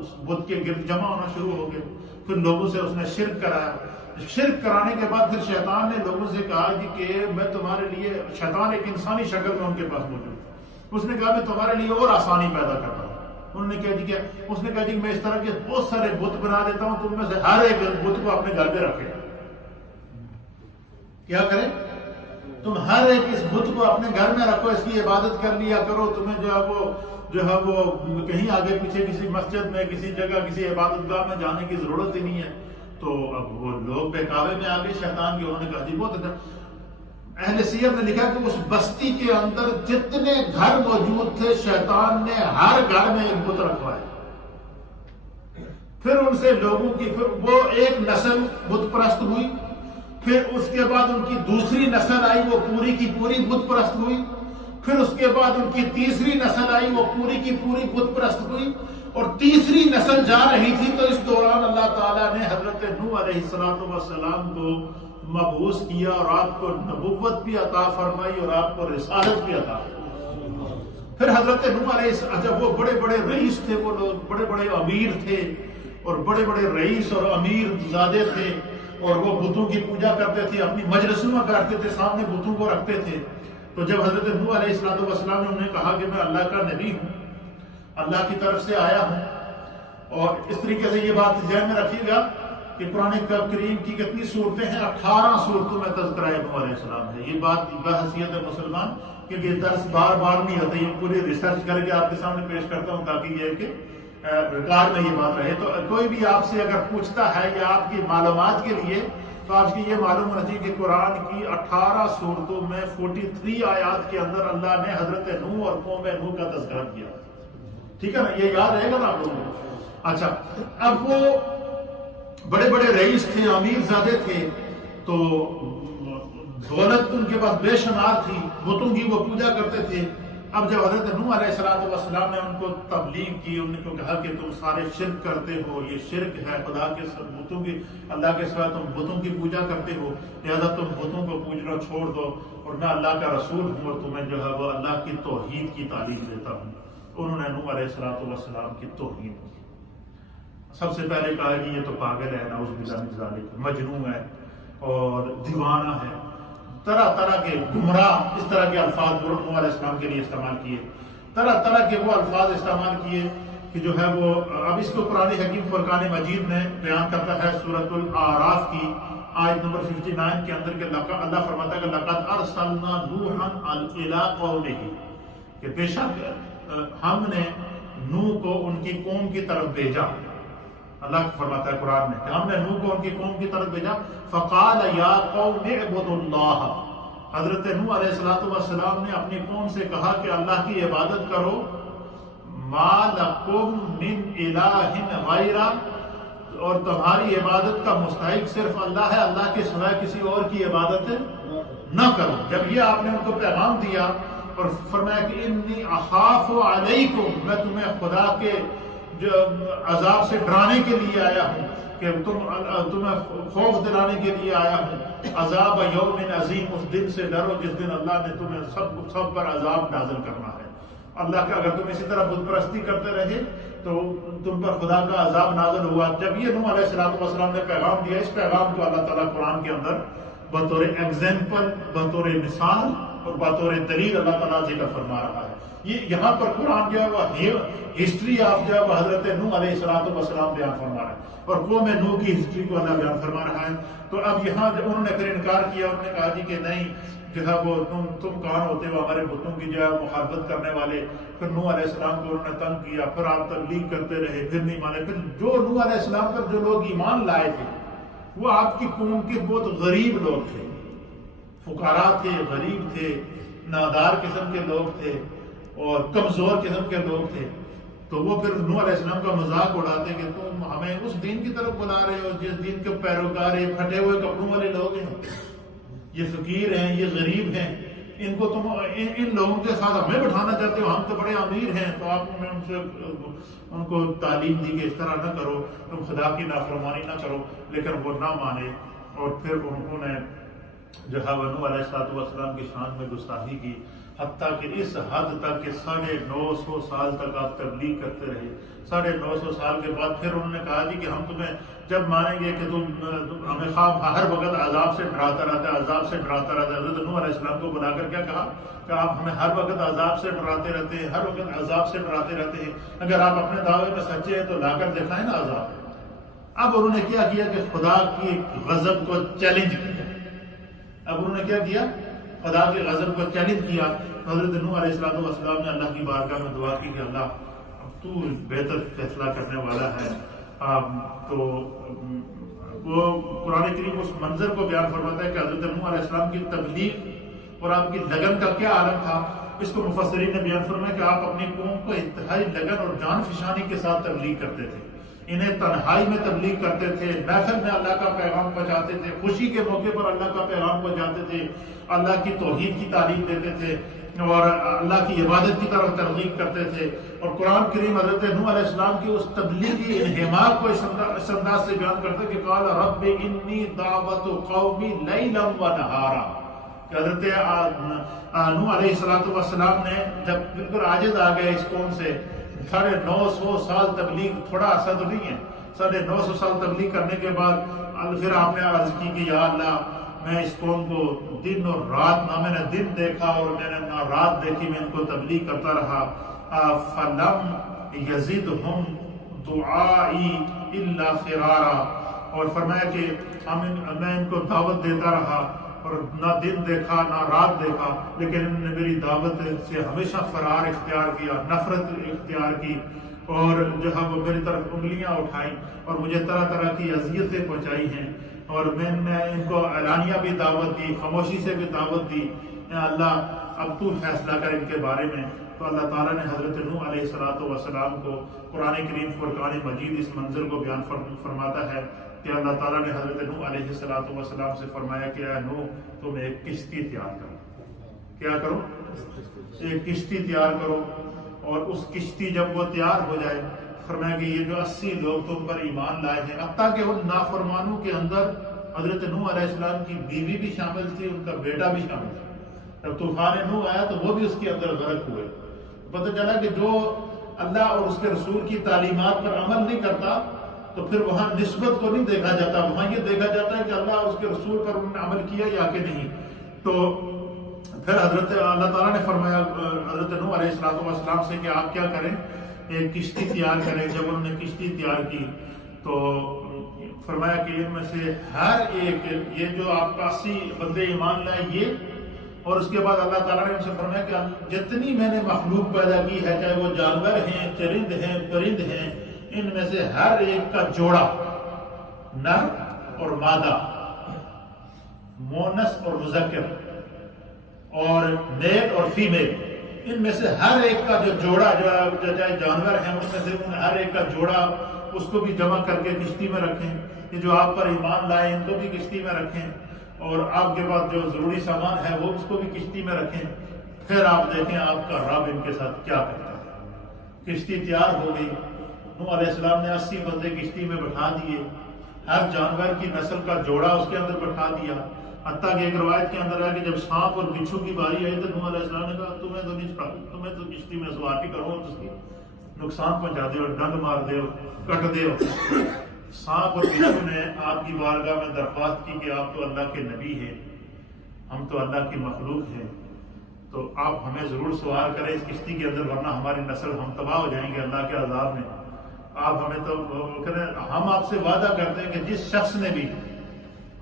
اس بت کے گرد جمع ہونا شروع ہو گئے. پھر لوگوں سے اس نے شرک کرایا. شرک کرانے کے بعد پھر شیطان نے لوگوں سے کہا کہ میں تمہارے لیے، شیطان ایک انسانی شکل میں ان کے پاس موجود، اس نے کہا میں تمہارے لیے اور آسانی پیدا کرتا ہوں. انہوں نے کہا جی کیا؟ اس نے کہا جی میں اس طرح کے بہت سارے بت بنا دیتا ہوں، تم میں سے ہر ایک بت کو اپنے گھر میں رکھے. کیا کریں؟ تم ہر ایک اس بت کو اپنے گھر میں رکھو، اس کی عبادت کر لیا کرو. تمہیں جو ہے وہ کہیں آگے پیچھے کسی مسجد میں، کسی جگہ، کسی عبادت گاہ میں جانے کی ضرورت ہی نہیں ہے. تو اب وہ لوگ بہکاوے میں آ گئے شیطان کے. انہوں نے کہا جی بہت اچھا. اہل سیر نے لکھا کہ اس بستی کے اندر جتنے گھر موجود تھے، شیطان نے ہر گھر میں ایک بت رکھوایا. پھر ان سے لوگوں کی پھر وہ ایک نسل بت پرست ہوئی. پھر اس کے بعد ان کی دوسری نسل آئی، وہ پوری کی پوری بت پرست ہوئی. پھر اس کے بعد ان کی تیسری نسل آئی، وہ پوری کی پوری بت پرست ہوئی. اور تیسری نسل جا رہی تھی تو اس دوران اللہ تعالیٰ نے حضرت نوح علیہ السلام کو مبعوث کیا، اور آپ کو نبوت بھی عطا فرمائی اور آپ کو رسالت بھی عطا فرمائی. پھر حضرت نوح علیہ السلام، جب وہ بڑے بڑے رئیس تھے، وہ لوگ بڑے بڑے امیر تھے، اور بڑے بڑے رئیس اور امیر زادے تھے، اور وہ بتوں کی پوجا کرتے تھے، اپنی مجلسوں میں بیٹھتے تھے، سامنے بتوں کو رکھتے تھے. تو جب حضرت نوح علیہ السلام نے انہیں کہا کہ میں اللہ کا نبی ہوں، اللہ کی طرف سے آیا ہوں، اور اس طریقے سے یہ بات ذہن میں رکھیے گا کہ قرآن کریم کی کتنی صورتیں ہیں؟ 18 صورتوں میں تذکرہ نوح علیہ السلام ہے. یہ بات بحیثیت مسلمان، کیونکہ یہ درس بار بار نہیں ہوتا، یہ پوری ریسرچ کر کے آپ کے سامنے پیش کرتا ہوں تاکہ یہ کہ ریکارڈ میں یہ بات رہے. تو کوئی بھی آپ سے اگر پوچھتا ہے یا آپ کی معلومات کے لیے، تو آپ کی یہ معلوم ہونا چاہیے کہ قرآن کی 18 صورتوں میں 43 آیات کے اندر اللہ نے حضرت نوح اور قوم نوح کا تذکرہ کیا. ٹھیک ہے نا؟ یہ یاد رہے گا نا آپ لوگوں کو. اچھا، اب وہ بڑے بڑے رئیس تھے، امیر زادے تھے، تو دولت ان کے پاس بے شمار تھی، بتوں کی وہ پوجا کرتے تھے. اب جب حضرت نوح علیہ السلام نے ان کو تبلیغ کی، ان کو کہا کہ تم سارے شرک کرتے ہو، یہ شرک ہے، خدا کے بتوں کی، اللہ کے سوا تم بتوں کی پوجا کرتے ہو، لہذا تم بتوں کو پوجنا چھوڑ دو، اور میں اللہ کا رسول ہوں اور تمہیں جو ہے وہ اللہ کی توحید کی تعلیم دیتا ہوں. انہوں نے نوح علیہ السلام کی توہین کی. سب سے پہلے کہا کہ یہ تو پاگل ہے، نعوذ باللہ من ذالک، مجنون ہے اور دیوانہ ہے. طرح طرح کے گمراہ، اس طرح کے الفاظ نوح علیہ السلام کے لیے استعمال کیے. طرح طرح کے وہ الفاظ استعمال کیے کہ جو ہے وہ، اب اس کو قرآن حکیم فرقان مجید میں بیان کرتا ہے سورۃ الاعراف کی آیت نمبر 59 کے اندر کہ اللہ فرماتا ہے کہ لقد ارسلنا نوحا الی قومہ، کہ بے شک ہم نے نوح کو ان کی قوم کی طرف بھیجا. اللہ فرماتا ہے قرآن میں کہ ہم نے نوح کو ان کی قوم کی طرف بھیجا، فقال یا قوم اعبدوا اللہ، حضرت نوح علیہ السلام نے اپنی قوم سے کہا کہ اللہ کی عبادت کرو، ما لکم من الہ غیرہ، اور تمہاری عبادت کا مستحق صرف اللہ ہے، اللہ کے سوائے کسی اور کی عبادت نہ کرو۔ جب یہ آپ نے ان کو پیغام دیا اور فرمایا کہ انی اخاف علیکم، میں تمہیں خدا کے عذاب سے ڈرانے کے لیے آیا ہوں، کہ تمہیں خوف دلانے کے لیے آیا ہوں، عذاب یوم عظیم، اس دن سے ڈرو جس دن اللہ نے تمہیں سب پر عذاب نازل کرنا ہے۔ اللہ کا اگر تم اسی طرح بت پرستی کرتے رہے تو تم پر خدا کا عذاب نازل ہوا۔ جب یہ نوح علیہ السلام نے پیغام دیا، اس پیغام کو اللہ تعالیٰ قرآن کے اندر بطور ایگزامپل، بطور مثال اور بطور دلیل اللہ تعالیٰ ذکر فرما رہا ہے۔ یہ یہاں پر قرآن جو ہے وہ ہسٹری آف جو ہے وہ حضرت نوح علیہ السلام بیان فرما رہا ہے، اور قوم نوح کی ہسٹری کو اللہ بیان فرما رہا ہے۔ تو اب یہاں جب انہوں نے پھر انکار کیا، انہوں نے کہا جی کہ نہیں جو ہے وہ تم کون ہوتے ہو ہمارے بتوں کی جو ہے مخالفت کرنے والے۔ پھر نوح علیہ السلام کو انہوں نے تنگ کیا، پھر آپ تبلیغ کرتے رہے، پھر نہیں مانے۔ پھر جو نوح علیہ السلام پر جو لوگ ایمان لائے تھے وہ آپ کی قوم کے بہت غریب لوگ تھے، فقراء تھے، غریب تھے، نادار قسم کے لوگ تھے اور کمزور قسم کے لوگ تھے۔ تو وہ پھر نوح علیہ السلام کا مذاق اڑاتے کہ تم ہمیں اس دین کی طرف بلا رہے ہو جس دین کے پیروکار یہ پھٹے ہوئے کپڑوں والے لوگ ہیں، یہ فقیر ہیں، یہ غریب ہیں، ان کو تم ان لوگوں کے ساتھ ہمیں بٹھانا چاہتے ہو، ہم تو بڑے امیر ہیں۔ تو آپ نے ان کو تعلیم دی کہ اس طرح نہ کرو، تم خدا کی نافرمانی نہ کرو، لیکن وہ نہ مانے، اور پھر انہوں نے جو ہے نوح علیہ السلام کی شان میں گستاخی کی، حتیٰ کہ اس حد تک کہ 950 سال تک آپ تبلیغ کرتے رہے۔ 950 سال کے بعد پھر انہوں نے کہا جی کہ ہم تمہیں جب مانیں گے کہ تم ہمیں خواب ہر وقت عذاب سے ڈراتا رہتا ہے، عذاب سے ڈراتا رہتا ہے۔ حضرت نوح علیہ السلام کو بلا کر کیا کہا کہ آپ ہمیں ہر وقت عذاب سے ڈراتے رہتے ہیں، ہر وقت عذاب سے ڈراتے رہتے ہیں، اگر آپ اپنے دعوے میں سچے ہیں تو لا کر دکھائیں نا عذاب۔ اب انہوں نے کیا کیا کہ خدا کی غضب کو چیلنج کیا۔ اب انہوں نے کیا کیا؟ خدا کے غضب کو چیلنج کیا۔ حضرت نوح علیہ السلام نے اللہ کی بارگاہ میں دعا کی کہ اللہ تو بہتر فیصلہ کرنے والا ہے۔ تو وہ قرآن کریم اس منظر کو بیان فرماتا ہے کہ حضرت نوح علیہ السلام کی تبلیغ اور آپ کی لگن کا کیا عالم تھا۔ اس کو مفسرین نے بیان فرمایا کہ آپ اپنی قوم کو انتہائی لگن اور جان فشانی کے ساتھ تبلیغ کرتے تھے، انہیں تنہائی میں تبلیغ کرتے تھے، محفل میں اللہ کا پیغام پہنچاتے تھے، خوشی کے موقع پر اللہ کا پیغام پہنچاتے تھے، اللہ کی توحید کی تعلیم دیتے تھے اور اللہ کی عبادت کی طرف ترغیب کرتے تھے۔ اور قرآن کریم حضرت نوح علیہ السلام کی اس تبلیغی انہماک کو اس انداز سے بیان کرتے کہ قال رب انی دعوت قومی لیلا و نہارا، کہ حضرت نوح علیہ السلام نے جب بالکل عاجز آ گئے اس قوم سے، 950 سال تبلیغ تھوڑا عرصہ تو نہیں ہے، 950 سال تبلیغ کرنے کے بعد پھر آپ نے عرض کی کہ یا اللہ میں اس قوم کو دن اور رات، نہ میں نے دن دیکھا اور میں نے نہ رات دیکھی، میں ان کو تبلیغ کرتا رہا، فلم یزدہم دعائی الا فرارا، اور فرمایا کہ میں ان کو دعوت دیتا رہا اور نہ دن دیکھا نہ رات دیکھا، لیکن انہوں نے میری دعوت سے ہمیشہ فرار اختیار کیا، نفرت اختیار کی، اور جو ہے وہ میری طرف انگلیاں اٹھائیں اور مجھے طرح طرح کی اذیتیں پہنچائی ہیں، اور میں نے ان کو اعلانیہ بھی دعوت دی، خاموشی سے بھی دعوت دی۔ اے اللہ اب تو فیصلہ کر ان کے بارے میں۔ تو اللہ تعالیٰ نے حضرت نوح علیہ السلام کو قرآن کریم فرقان مجید اس منظر کو بیان فرماتا ہے کہ اللہ تعالیٰ نے حضرت نوح علیہ السلام سے فرمایا کہ اے نوح تم ایک کشتی تیار کرو، کیا کرو؟ ایک کشتی تیار کرو، اور اس کشتی جب وہ تیار ہو جائے، فرمایا کہ یہ جو 80 لوگ تم پر ایمان لائے ہیں، حتیٰ کہ ان نافرمانوں کے اندر حضرت نوح علیہ السلام کی بیوی بھی شامل تھی، ان کا بیٹا بھی شامل تھا۔ جب طوفان نوح آیا تو وہ بھی اس کے اندر غرق ہوئے۔ پتہ چلا کہ جو اللہ اور اس کے رسول کی تعلیمات پر عمل نہیں کرتا تو پھر وہاں نسبت کو نہیں دیکھا جاتا، وہاں یہ دیکھا جاتا ہے کہ اللہ اور اس کے رسول پر انہوں نے عمل کیا یا کہ نہیں۔ تو پھر حضرت اللہ تعالیٰ نے فرمایا حضرت نوح علیہ السلام سے کہ آپ کیا کریں، ایک کشتی تیار کریں۔ جب انہوں نے کشتی تیار کی تو فرمایا کہ ان میں سے ہر ایک، یہ جو آپ کا 80 بندے ایمان لائے یہ، اور اس کے بعد اللہ تعالیٰ نے ان سے فرمایا کہ جتنی میں نے مخلوق پیدا کی ہے، چاہے وہ جانور ہیں، چرند ہیں، پرند ہیں، ان میں سے ہر ایک کا جوڑا، نر اور مادہ، مونس اور مذکر، اور میل اور فیمیل، ان میں سے ہر ایک کا جو جوڑا، جو چاہے جانور ہیں ان میں سے ہر ایک کا جوڑا، اس کو بھی جمع کر کے کشتی میں رکھیں. یہ جو آپ پر ایمان لائے ان کو بھی کشتی میں رکھیں، اور آپ کے پاس جو ضروری سامان ہے وہ اس کو بھی کشتی میں رکھیں. پھر آپ دیکھیں آپ کا رب ان کے ساتھ کیا کرتا ہے. کشتی تیار ہو گئی. نوح علیہ السلام نے 80 بندے کشتی میں بٹھا دیے، ہر جانور کی نسل کا جوڑا اس کے اندر بٹھا دیا. حتیٰ کہ ایک روایت کے اندر ہے کہ جب سانپ اور بچھو کی باری آئی تو نوح علیہ السلام نے کہا تمہیں تو کشتی میں سواری کرو، اس کی نقصان پہنچا دے، ڈنگ مار دے، کٹ دے. سانپ اور بچھو نے آپ کی بارگاہ میں درخواست کی کہ آپ تو اللہ کے نبی ہیں، ہم تو اللہ کی مخلوق ہیں، تو آپ ہمیں ضرور سوار کریں اس کشتی کے اندر، ورنہ ہماری نسل ہم تباہ ہو جائیں گے اللہ کے عذاب میں. آپ ہمیں تو کریں، ہم آپ سے وعدہ کرتے ہیں کہ جس شخص نے بھی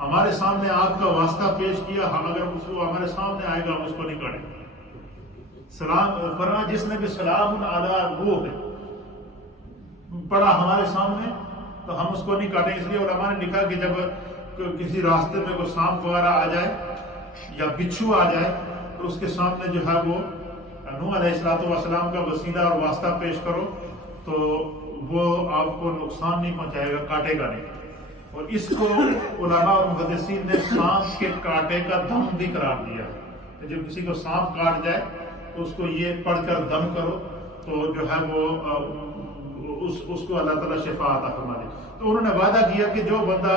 ہمارے سامنے آپ کا واسطہ پیش کیا، ہم اگر اس کو ہمارے سامنے آئے گا ہم اس کو نہیں کاٹیں گے. سلام فرمایا جس نے بھی سلام علی روح پڑھا ہمارے سامنے تو ہم اس کو نہیں کاٹیں. اس لیے علماء نے لکھا کہ جب کسی راستے میں کوئی سانپ وغیرہ آ جائے یا بچھو آ جائے تو اس کے سامنے جو ہے وہ نوح علیہ السلام کا وسیلہ اور واسطہ پیش کرو تو وہ آپ کو نقصان نہیں پہنچائے گا، کاٹے گا نہیں. اور اس کو علماء اور محدثین نے سانپ کے کاٹے کا دم بھی قرار دیا. جب کسی کو سانپ کاٹ جائے تو اس کو یہ پڑھ کر دم کرو تو جو ہے وہ اس کو اللہ تعالیٰ شفا عطا فرما دے. تو انہوں نے وعدہ کیا کہ جو بندہ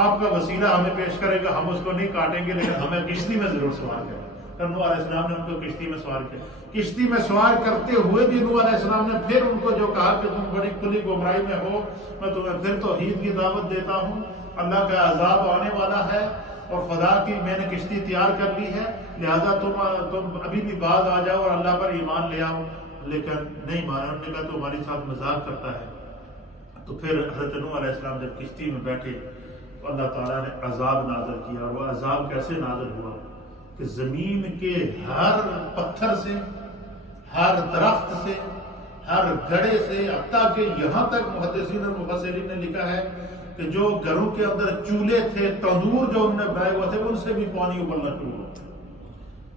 آپ کا وسیلہ ہمیں پیش کرے گا ہم اس کو نہیں کاٹیں گے، لیکن ہمیں کشتی میں ضرور سوار کریں. نوح علیہ السلام نے ان کو کشتی میں سوار کیا. کشتی میں سوار کرتے ہوئے بھی نوح علیہ السلام نے پھر ان کو جو کہا کہ تم بڑی کھلی گمراہی میں ہو، میں تمہیں پھر توحید کی دعوت دیتا ہوں، اللہ کا عذاب آنے والا ہے اور خدا کی میں نے کشتی تیار کر لی ہے، لہذا تم ابھی بھی باز آ جاؤ اور اللہ پر ایمان لے آؤ. لیکن نہیں مانا. انہوں نے کہا تو ہمارے ساتھ مذاق کرتا ہے. تو پھر حضرت نوح علیہ السلام جب کشتی میں بیٹھے تو اللہ تعالیٰ نے عذاب نازل کیا. اور وہ عذاب کیسے نازل ہوا کہ زمین کے ہر پتھر سے، ہر درخت سے، ہر گڑھے سے، حتیٰ کہ یہاں تک محدثین اور مفسرین نے لکھا ہے کہ جو گھروں کے اندر چولہے تھے، تندور جو انہوں نے بنائے ہوئے تھے ان سے بھی پانی ابلنا شروع ہوا.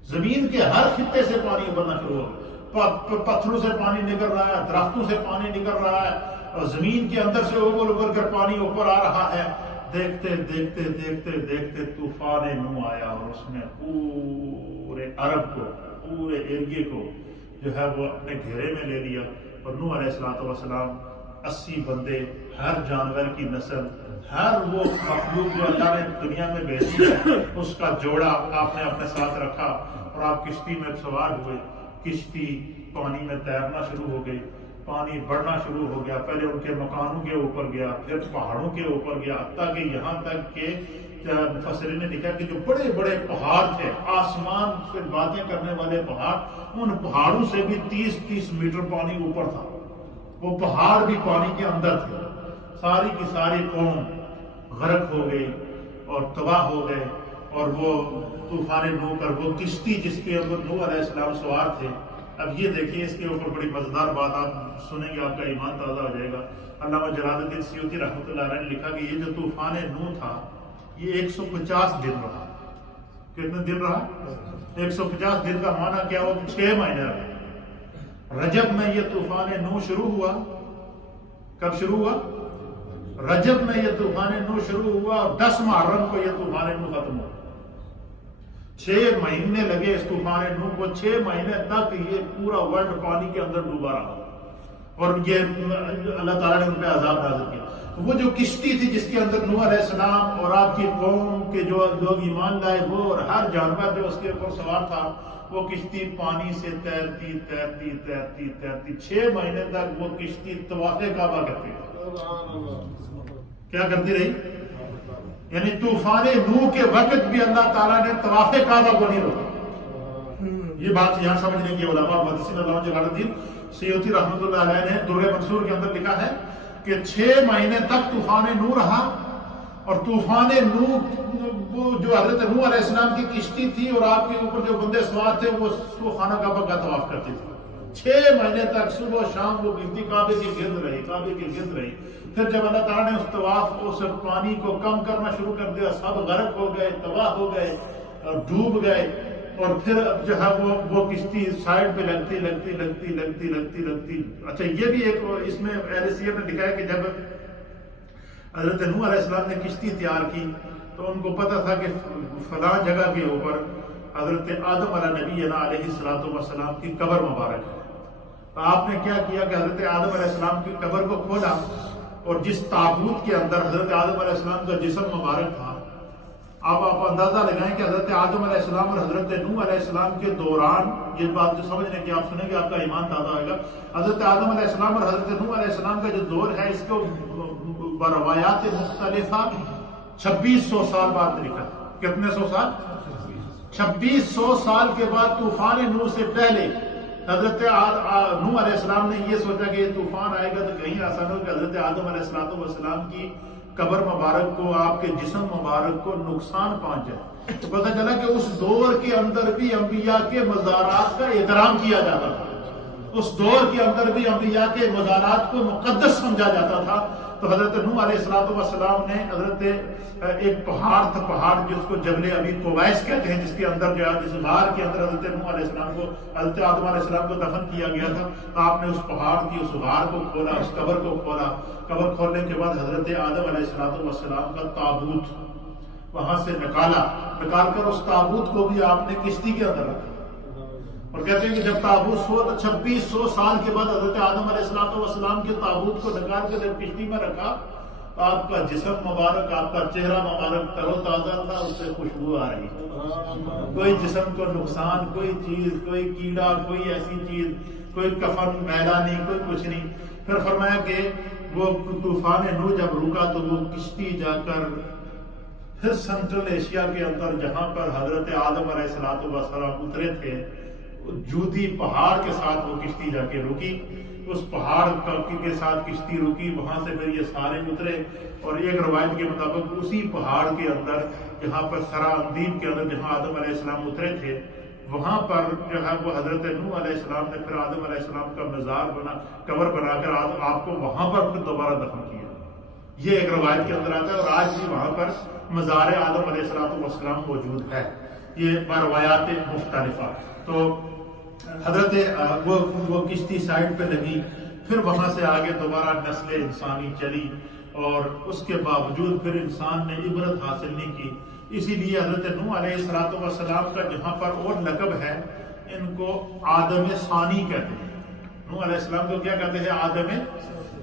زمین کے ہر خطے سے پانی ابلنا شروع ہوا. پتھروں سے پانی نکل رہا ہے، درختوں سے پانی نکل رہا ہے، اور زمین کے اندر سے ابل کر پانی اوپر آ رہا ہے. دیکھتے دیکھتے دیکھتے دیکھتے طوفان نوح آیا اور اس نے پورے عرب کو، پورے ایریے کو جو ہے وہ اپنے گھیرے میں لے لیا. اور نوح علیہ السلام 80 بندے، ہر جانور کی نسل، ہر وہ مخلوق جو اللہ نے دنیا میں بھیجی ہے اس کا جوڑا آپ نے اپنے ساتھ رکھا اور آپ کشتی میں سوار ہوئے. کشتی پانی میں تیرنا شروع ہو گئی، پانی بڑھنا شروع ہو گیا. پہلے ان کے مکانوں کے اوپر گیا، پھر پہاڑوں کے اوپر گیا، حتیٰ کہ یہاں تک کہ مفسرین نے لکھا کہ جو بڑے بڑے پہاڑ تھے، آسمان سے باتیں کرنے والے پہاڑ، ان پہاڑوں سے بھی 30-30 میٹر پانی اوپر تھا. وہ پہاڑ بھی پانی کے اندر تھے. ساری کی ساری قوم غرق ہو گئی اور تباہ ہو گئے. اور وہ طوفان نوح پر وہ کشتی جس کے اوپر نوح علیہ السلام سوار تھے. اب یہ دیکھیے اس کے اوپر بڑی مزیدار بات آپ سنیں گے، آپ کا ایمان تازہ ہو جائے گا. علامہ جلال الدین سیوطی رحمۃ اللہ علیہ نے لکھا کہ یہ جو طوفان نوح تھا یہ 150 دن رہا. کتنے دن رہا؟ 150 دن کا معنی کیا ہوا؟ 6 مہینے رہا. رجب میں یہ طوفان نوح شروع ہوا. کب شروع ہوا؟ رجب میں یہ طوفان نوح شروع ہوا اور 10 محرم کو یہ طوفان نوح ختم ہوا. 6 مہینے لگے اس طوفان نوح کو. 6 مہینے تک یہ پورا ورلڈ پانی کے اندر ڈوبا رہا اور یہ اللہ تعالیٰ نے ان پہ عذاب نازل کیا. وہ جو کشتی تھی جس کے اندر نوح علیہ السلام اور آپ کی قوم کے جو لوگ ایمان لائے وہ اور ہر جانور جو اس کے اوپر سوار تھا، وہ کشتی پانی سے تیرتی تیرتی تیرتی تیرتی 6 مہینے تک وہ کشتی طواف کعبہ کرتی رہی. کیا کرتی رہی؟ یعنی طوفان نوح کے وقت بھی اللہ تعالیٰ نے طواف کعبہ کو نہیں روکا. یہ بات یہاں سمجھنے کی علماء محدثین علامہ جلال الدین سیوطی رحمۃ اللہ علیہ نے درر منصور کے اندر لکھا ہے کہ 6 مہینے تک طوفان نوح رہا. اور طوفان نوح وہ جو حضرت نوح علیہ السلام کی کشتی تھی اور آپ کے اوپر جو بندے سوار تھے وہ خانہ کعبہ کا طواف کرتے تھے. 6 مہینے تک صبح و شام وہ کشتی کعبے کے گرد رہی. پھر جب اللہ تعالیٰ نے اس طواف اس پانی کو کم کرنا شروع کر دیا، سب غرق ہو گئے، تباہ ہو گئے اور ڈوب گئے. اور پھر جو ہے وہ کشتی سائڈ پہ لگتی. اچھا یہ بھی ایک اس میں اہل سیر نے لکھا ہے کہ جب حضرت نوح علیہ السلام نے کشتی تیار کی تو ان کو پتا تھا کہ فلاں جگہ کے اوپر حضرت آدم علیہ نبینا علیہ السلام کی قبر مبارک ہے. تو آپ نے کیا کیا کہ حضرت آدم علیہ السلام کی قبر کو کھولا اور جس تابوت کے اندر حضرت آدم علیہ السلام کا جسم مبارک تھا، اب آپ اندازہ لگائیں کہ حضرت آدم علیہ السلام اور حضرت نوح علیہ السلام کے دوران، یہ بات جو سمجھنے کی آپ سنیں گے آپ کا ایمان تازہ ہوئے گا، حضرت آدم علیہ السلام اور حضرت نوح علیہ السلام کا جو دور ہے اس کو بروایات مختلفہ 2600 سال بعد لکھا. کتنے سو سال؟ 2600 سال کے بعد طوفان نوح سے پہلے حضرت نوح علیہ السلام نے یہ سوچا کہ یہ طوفان آئے گا تو کہیں ایسا نہ ہو کہ حضرت آدم علیہ السلام کی قبر مبارک کو، آپ کے جسم مبارک کو نقصان پہنچ جائے. تو پتہ چلا کہ اس دور کے اندر بھی انبیاء کے مزارات کا احترام کیا جاتا تھا، اس دور کے اندر بھی انبیاء کے مزارات کو مقدس سمجھا جاتا تھا. تو حضرت نوح علیہ السلام نے حضرت ایک پہاڑ تھا، پہاڑ جس کو جبل ابی قبیس کہتے ہیں، جس کے اندر جو ہے جس غار کے اندر حضرت نوح علیہ السلام کو، حضرت آدم علیہ السلام کو دفن کیا گیا تھا. آپ نے اس پہاڑ کی اس غار کو کھولا، اس قبر کو کھولا. قبر کھولنے کے بعد حضرت آدم علیہ السلام کا تابوت وہاں سے نکال کر اس تابوت کو بھی آپ نے کشتی کے اندر رکھا. اور کہتے ہیں کہ جب تابوت 2600 سال کے بعد حضرت آدم علیہ السلام کے تابوت کو نکال کر جب کشتی میں رکھا تو آپ کا جسم مبارک، آپ کا چہرہ مبارک تر و تازہ تھا، اس سے خوشبو آ رہی. کوئی جسم کو نقصان، کوئی چیز، کوئی کیڑا، کوئی ایسی چیز، کوئی کفن میلا نہیں، کوئی کچھ نہیں. پھر فرمایا کہ وہ طوفان نوح جب رکا تو وہ کشتی جا کر پھر سینٹرل ایشیا کے اندر جہاں پر حضرت آدم علیہ السلام اترے تھے، جودی پہاڑ کے ساتھ وہ کشتی جا کے رکی. اس پہاڑ کے ساتھ کشتی رکی، وہاں سے پھر یہ سارے اترے. اور ایک روایت کے مطابق اسی پہاڑ کے اندر جہاں پر سرا اندیب کے اندر جہاں آدم علیہ السلام اترے تھے، وہاں پر جو ہے وہ حضرت نوح علیہ السلام نے پھر آدم علیہ السلام کا مزار قبر بنا کر آپ کو وہاں پر پھر دوبارہ دفن کیا. یہ ایک روایت کے اندر آتا ہے. اور آج بھی وہاں پر مزار آدم علیہ السلام موجود ہے. یہ روایات مختلفہ. تو حضرت وہ کشتی سائڈ پہ لگی، پھر وہاں سے آگے دوبارہ نسل انسانی چلی، اور اس کے باوجود پھر انسان نے عبرت حاصل نہیں کی. اسی لیے حضرت نوح علیہ السلام کا جہاں پر اور لقب ہے، ان کو آدم ثانی کہتے ہیں. نوح علیہ السلام کو کیا کہتے ہیں؟ آدم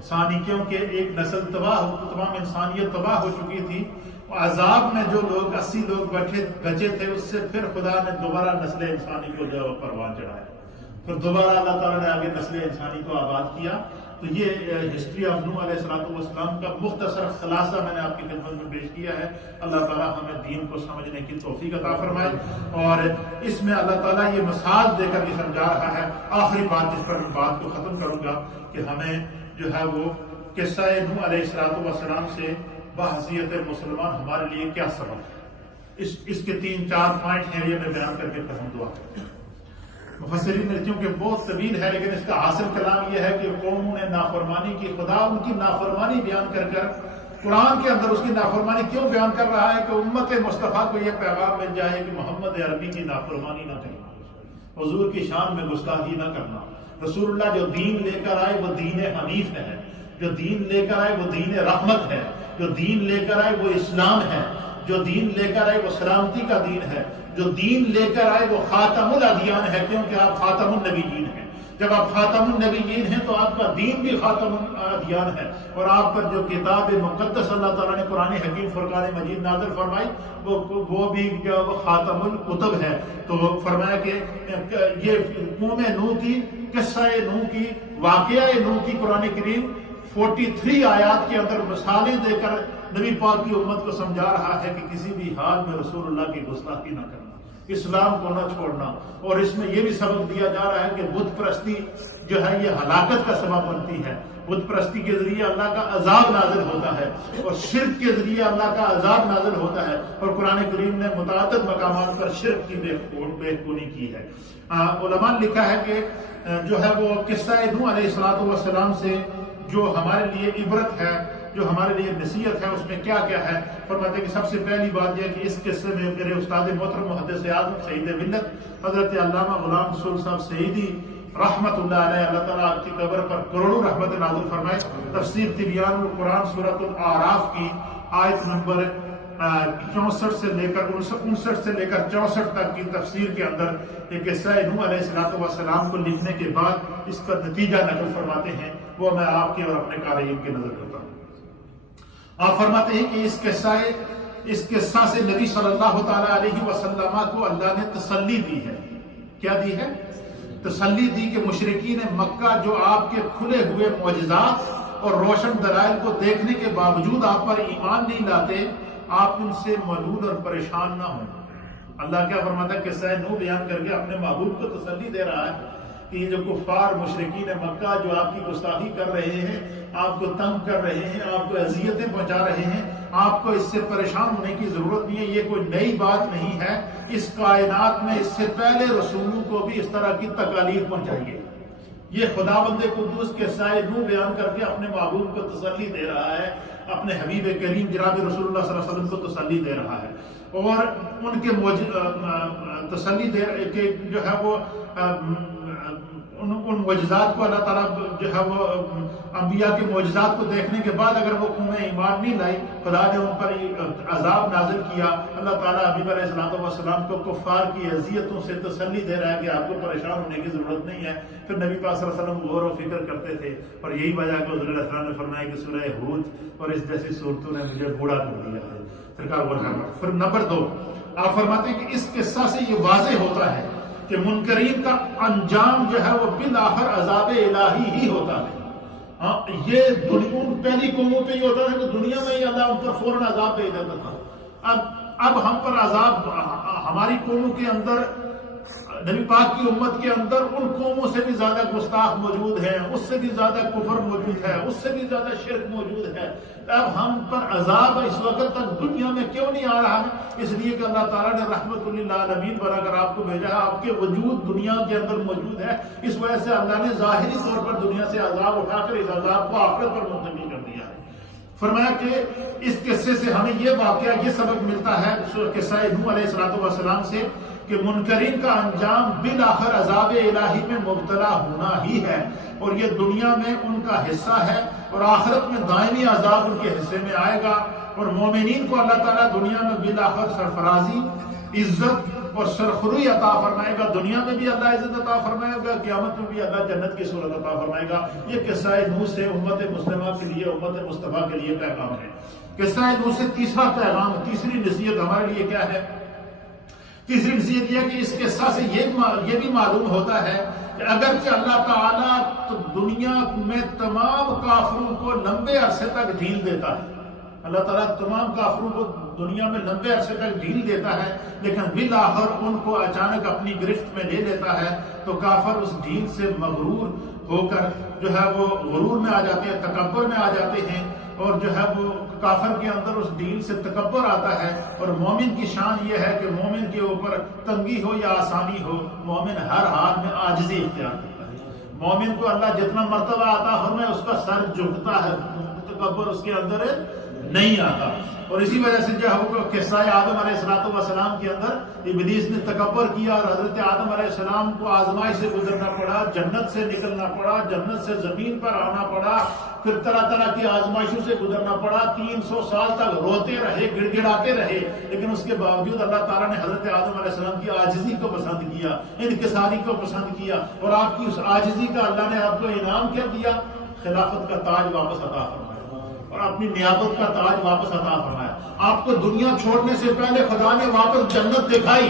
ثانی، کیونکہ ایک نسل تمام انسانیت تباہ ہو چکی تھی. عذاب میں جو لوگ 80 لوگ بچے تھے، اس سے پھر خدا نے دوبارہ نسل انسانی کو جو پروان چڑھایا. پھر دوبارہ اللہ تعالیٰ نے آگے نسل انسانی کو آباد کیا. تو یہ ہسٹری آف نوح علیہ السلام کا مختصر خلاصہ میں نے آپ کی خدمت میں پیش کیا ہے. اللہ تعالیٰ ہمیں دین کو سمجھنے کی توفیق عطا فرمائے. اور اس میں اللہ تعالیٰ یہ مثال دے کر یہ سمجھا رہا ہے. آخری بات جس پر میں بات کو ختم کروں گا کہ ہمیں جو ہے وہ قصہ نوح علیہ السلام سے بحیثیت مسلمان ہمارے لیے کیا سبق ہے. اس کے 3-4 پوائنٹ ہیں، یہ میں بیان کر کے ختم دعا کرتا ہوں. مفسرین نے کیونکہ بہت طویل ہے، لیکن اس کا حاصل کلام یہ ہے کہ قوموں نے نافرمانی کی. خدا ان کی نافرمانی بیان کر کر قرآن کے اندر اس کی نافرمانی کیوں بیان کر رہا ہے کہ امت مصطفیٰ کو یہ پیغام مل جائے کہ محمد عربی کی نافرمانی نہ کرنا، حضور کی شان میں گستاخی نہ کرنا. رسول اللہ جو دین لے کر آئے وہ دین حنیف ہے، جو دین لے کر آئے وہ دین رحمت ہے، جو دین لے کر آئے وہ اسلام ہے، جو دین لے کر آئے وہ سلامتی کا دین ہے، جو دین لے کر آئے وہ خاتم الادیان ہے، کیونکہ آپ خاتم النبیین ہیں. جب آپ خاتم النبیین ہیں تو آپ کا دین بھی خاتم الادیان ہے. اور آپ پر جو کتاب مقدس اللہ تعالیٰ نے قرآن حکیم فرقان مجید نازل فرمائی وہ بھی خاتم الکتب ہے. تو فرمایا کہ یہ قوم نوح کی قصہ نوح کی واقعہ نوح کی قرآن کریم 43 آیات کے اندر مثالیں دے کر نبی پاک کی امت کو سمجھا رہا ہے کہ کسی بھی حال میں رسول اللہ کی گستاخی نہ کرنا، اسلام کو نہ چھوڑنا. اور اس میں یہ بھی سبق دیا جا رہا ہے کہ بت پرستی جو ہے یہ ہلاکت کا سبب بنتی ہے. بت پرستی کے ذریعے اللہ کا عذاب نازل ہوتا ہے اور شرک کے ذریعے اللہ کا عذاب نازل ہوتا ہے. اور قرآن کریم نے متعدد مقامات پر شرک کی بےخونی کی ہے. علماء نے لکھا ہے کہ جو ہے وہ قصہ نوح علیہ السلام سے جو ہمارے لیے عبرت ہے، جو ہمارے لیے نصیحت ہے، اس میں کیا کیا ہے. فرماتے ہیں کہ سب سے پہلی بات یہ ہے کہ اس قصے میں میرے استاد محترم محدث اعظم سعید ملت حضرت علامہ غلام رسول صاحب سعیدی رحمت اللہ علیہ، اللہ تعالیٰ آپ کی قبر پر کروڑوں رحمت نازل فرمائے، تفسیر تبیان القرآن سورۃ الاعراف کی آیت نمبر 64 سے لے کر 59 سے لے کر 64 تک کی تفسیر کے اندر یہ قصہ نوح علیہ السلام کو لکھنے کے بعد اس کا نتیجہ نقل فرماتے ہیں. وہ میں آپ کے اور اپنے قارئین کی نظر کرتا ہوں. آپ فرماتے ہیں کہ اس قصہ سے نبی صلی اللہ تعالی علیہ وسلم کو اللہ نے تسلی دی ہے. کیا دی ہے؟ تسلی دی کہ مشرکین مکہ جو آپ کے کھلے ہوئے معجزات اور روشن دلائل کو دیکھنے کے باوجود آپ پر ایمان نہیں لاتے، آپ ان سے ملول اور پریشان نہ ہوں. اللہ کیا فرماتا ہے؟ قصہ نوح بیان کر کے اپنے محبوب کو تسلی دے رہا ہے کہ یہ جو کفار مشرکین مکہ جو آپ کی گستاخی کر رہے ہیں، آپ کو تنگ کر رہے ہیں، آپ کو اذیتیں پہنچا رہے ہیں، آپ کو اس سے پریشان ہونے کی ضرورت نہیں ہے. یہ کوئی نئی بات نہیں ہے. اس کائنات میں اس سے پہلے رسولوں کو بھی اس طرح کی تکالیف پہنچائی ہے. یہ خداوند قدوس کے قصہ نوح بیان کر کے اپنے محبوب کو تسلی دے رہا ہے، اپنے حبیب کریم جناب رسول اللہ صلی اللہ علیہ وسلم کو تسلی دے رہا ہے. اور ان کے تسلی دے رہے کہ جو ہے وہ ان معجزات کو اللہ تعالیٰ جو ہے وہ انبیاء کے معجزات کو دیکھنے کے بعد اگر وہ قوم ایمان نہیں لائی، خدا نے ان پر عذاب نازل کیا. اللہ تعالیٰ حبیب علیہ السلام کو کفار کی اذیتوں سے تسلی دے رہا ہے کہ آپ کو پریشان ہونے کی ضرورت نہیں ہے. پھر نبی پاک صلی اللہ علیہ وسلم غور و فکر کرتے تھے اور یہی وجہ کہ حضور علیہ السلام نے فرمایا کہ سورہ ہود اور اس جیسی صورتوں نے مجھے بوڑھا کر دیا ہے. سرکار غور کرنا. پھر نمبر 2 آپ فرماتے ہیں کہ اس قصہ سے یہ واضح ہوتا ہے کہ منکرین کا انجام جو ہے وہ بالآخر عذاب الہی ہی ہوتا ہے. یہ پہلی قوموں پہ یہ ہوتا تھا کہ دنیا میں ہی اللہ ان پر فوراً عذاب بھیج دیتا تھا. اب ہم پر عذاب ہماری قوموں کے اندر، نبی پاک کی امت کے اندر ان قوموں سے بھی زیادہ گستاخ موجود ہیں، اس سے بھی زیادہ کفر موجود ہے، اس سے بھی زیادہ شرک موجود ہے. اب ہم پر عذاب اس وقت تک دنیا میں کیوں نہیں آ رہا ہے؟ اس لیے کہ اللہ تعالیٰ نے رحمت للعالمین بنا کر آپ کو بھیجا ہے. آپ کے وجود دنیا کے اندر موجود ہے. اس وجہ سے اللہ نے ظاہری طور پر دنیا سے عذاب اٹھا کر اس عذاب کو آخرت پر منتقل کر دیا ہے. فرمایا کہ اس قصے سے ہمیں یہ واقعہ، یہ سبق ملتا ہے قصہ نوح علیہ السلام سے کہ منکرین کا انجام بالآخر عذاب الہی میں مبتلا ہونا ہی ہے، اور یہ دنیا میں ان کا حصہ ہے اور آخرت میں دائمی عذاب ان کے حصے میں آئے گا. اور مومنین کو اللہ تعالیٰ دنیا میں بالآخر سرفرازی، عزت اور سرخروئی عطا فرمائے گا. دنیا میں بھی اللہ عزت عطا فرمائے گا، قیامت میں بھی اللہ جنت کی صورت عطا فرمائے گا. یہ قصہ نوح سے امت مسلمہ کے لیے، امت مصطفیٰ کے لیے پیغام ہے. قصہ نوح سے تیسرا پیغام، تیسری نصیحت ہمارے لیے کیا ہے؟ تیسری نصیحت یہ کہ اس قصہ سے یہ بھی معلوم ہوتا ہے کہ اگرچہ اللہ تعالیٰ تو دنیا میں تمام کافروں کو لمبے عرصے تک ڈھیل دیتا ہے، اللہ تعالیٰ تمام کافروں کو دنیا میں لمبے عرصے تک ڈھیل دیتا ہے، لیکن بالآخر ان کو اچانک اپنی گرفت میں لے لیتا ہے تو کافر اس ڈھیل سے مغرور ہو کر جو ہے وہ غرور میں آ جاتے ہیں، تکبر میں آ جاتے ہیں، اور جو ہے وہ کافر کے اندر اس ڈھیل سے تکبر آتا ہے. اور مومن کی شان یہ ہے کہ مومن کے اوپر تنگی ہو یا آسانی ہو، مومن ہر حال میں عاجزی اختیار کرتا ہے. مومن کو اللہ جتنا مرتبہ عطا فرمائے اس کا سر جھکتا ہے، تکبر اس کے اندر نہیں آتا. اور اسی وجہ سے جو ہے قصہ آدم علیہ السلام کے اندر ابلیس نے تکبر کیا اور حضرت آدم علیہ السلام کو آزمائش سے گزرنا پڑا، جنت سے نکلنا پڑا، جنت سے زمین پر آنا پڑا، پھر طرح طرح کی آزمائشوں سے گزرنا پڑا. 300 سال تک روتے رہے، گڑ گڑاتے رہے، لیکن اس کے باوجود اللہ تعالیٰ نے حضرت آدم علیہ السلام کی عاجزی کو پسند کیا، انکساری کو پسند کیا، اور آپ کی اس عاجزی کا اللہ نے آپ کو انعام کیا دیا؟ خلافت کا تاج واپس عطا فرمایا اور اپنی نیابت کا تاج واپس عطا فرمایا. آپ کو دنیا چھوڑنے سے پہلے خدا نے واپس جنت دکھائی.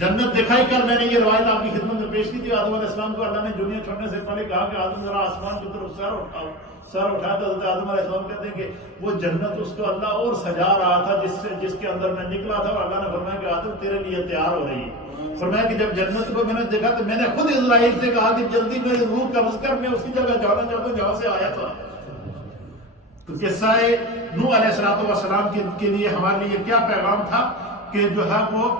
جنت دکھائی کر. میں نے یہ روایت آپ کی خدمت میں پیش کی تھی. آدم علیہ السلام کو اللہ نے دنیا چھوڑنے سے پہلے کہا کہ آدم ذرا آسمان کی طرف سر اٹھایا تھا. حضرت آدم علیہ السلام کہتے ہیں کہ وہ جنت اس کو اللہ اور سجا رہا تھا جس کے اندر میں نکلا تھا, اور اللہ نے فرمایا کہ آدم تیرے لیے تیار ہو رہی ہے. فرمایا کہ جب جنت کو میں نے دیکھا تو میں نے خود اسرائیل سے کہا کہ جلدی میری روح قبض کر, میں اسی جگہ جانا چاہتا ہوں جہاں سے آیا تھا. تو قصہ نوح علیہ السلام کے لیے ہمارے لیے کیا پیغام تھا کہ جو ہے وہ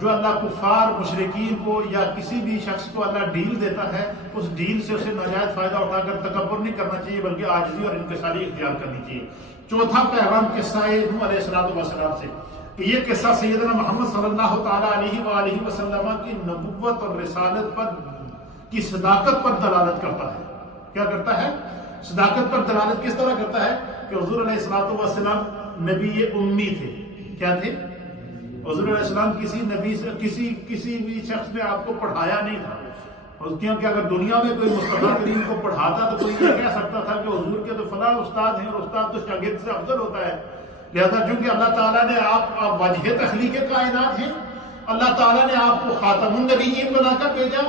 جو اللہ کفار مشرکین کو یا کسی بھی شخص کو اللہ ڈیل دیتا ہے, اس ڈیل سے اسے ناجائز فائدہ اٹھا کر تکبر نہیں کرنا چاہیے بلکہ عاجزی اور انکساری اختیار کرنی چاہیے. چوتھا پیغام قصہ نوح علیہ السلام سے کہ یہ قصہ سیدنا محمد صلی اللہ تعالیٰ علیہ وآلہ وسلم کی نبوت اور رسالت پر کی صداقت پر دلالت کرتا ہے. کیا کرتا ہے؟ صداقت پر دلالت کس طرح کرتا ہے کہ حضور علیہ السلام نبی امی تھے. کیا تھے؟ حضور علیہ السلام کسی نبی سے کسی بھی شخص نے آپ کو پڑھایا نہیں تھا. کیونکہ اگر دنیا میں کوئی مصطفیٰ کریم کو پڑھاتا تو کوئی یہ کہہ سکتا تھا کہ حضور کے تو فلاں استاد ہیں, اور استاد تو شاگرد سے افضل ہوتا ہے. لہذا چونکہ اللہ تعالیٰ نے آپ وجہ تخلیق کائنات ہیں, اللہ تعالیٰ نے آپ کو خاتم النبیین بنا کر بھیجا,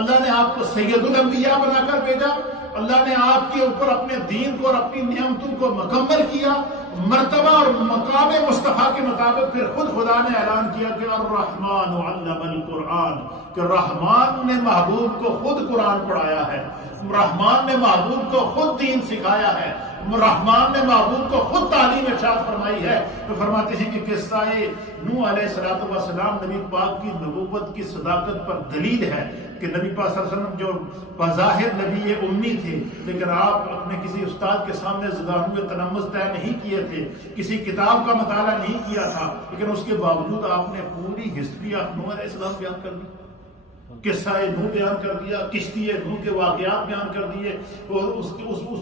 اللہ نے آپ کو سید الانبیاء بنا کر بھیجا, اللہ نے آپ کے اوپر اپنے دین کو اور اپنی نعمتوں کو مکمل کیا, مرتبہ اور مقام مصطفیٰ کے مطابق. پھر خود خدا نے اعلان کیا کہ الرحمن علم القرآن, کہ رحمان نے محبوب کو خود قرآن پڑھایا ہے, رحمان نے محبوب کو خود دین سکھایا ہے, رحمان نے محبوب کو خود تعلیم ارشاد فرمائی ہے. تو فرماتے ہیں کہ قصہ نوح علیہ السلام نبی پاک کی نبوت کی صداقت پر دلیل ہے کہ نبی پاک صلی اللہ علیہ وسلم جو بظاہر نبی امی تھے, لیکن آپ اپنے کسی استاد کے سامنے زبانوں میں تلمذ طے نہیں کیے تھے, کسی کتاب کا مطالعہ نہیں کیا تھا, لیکن اس کے باوجود آپ نے پوری ہسٹری آف نوح علیہ السلام بیان کر دی, قصہ نوح بیان کر دیا, کشتی نوح کے واقعات بیان کر دیے, اور اس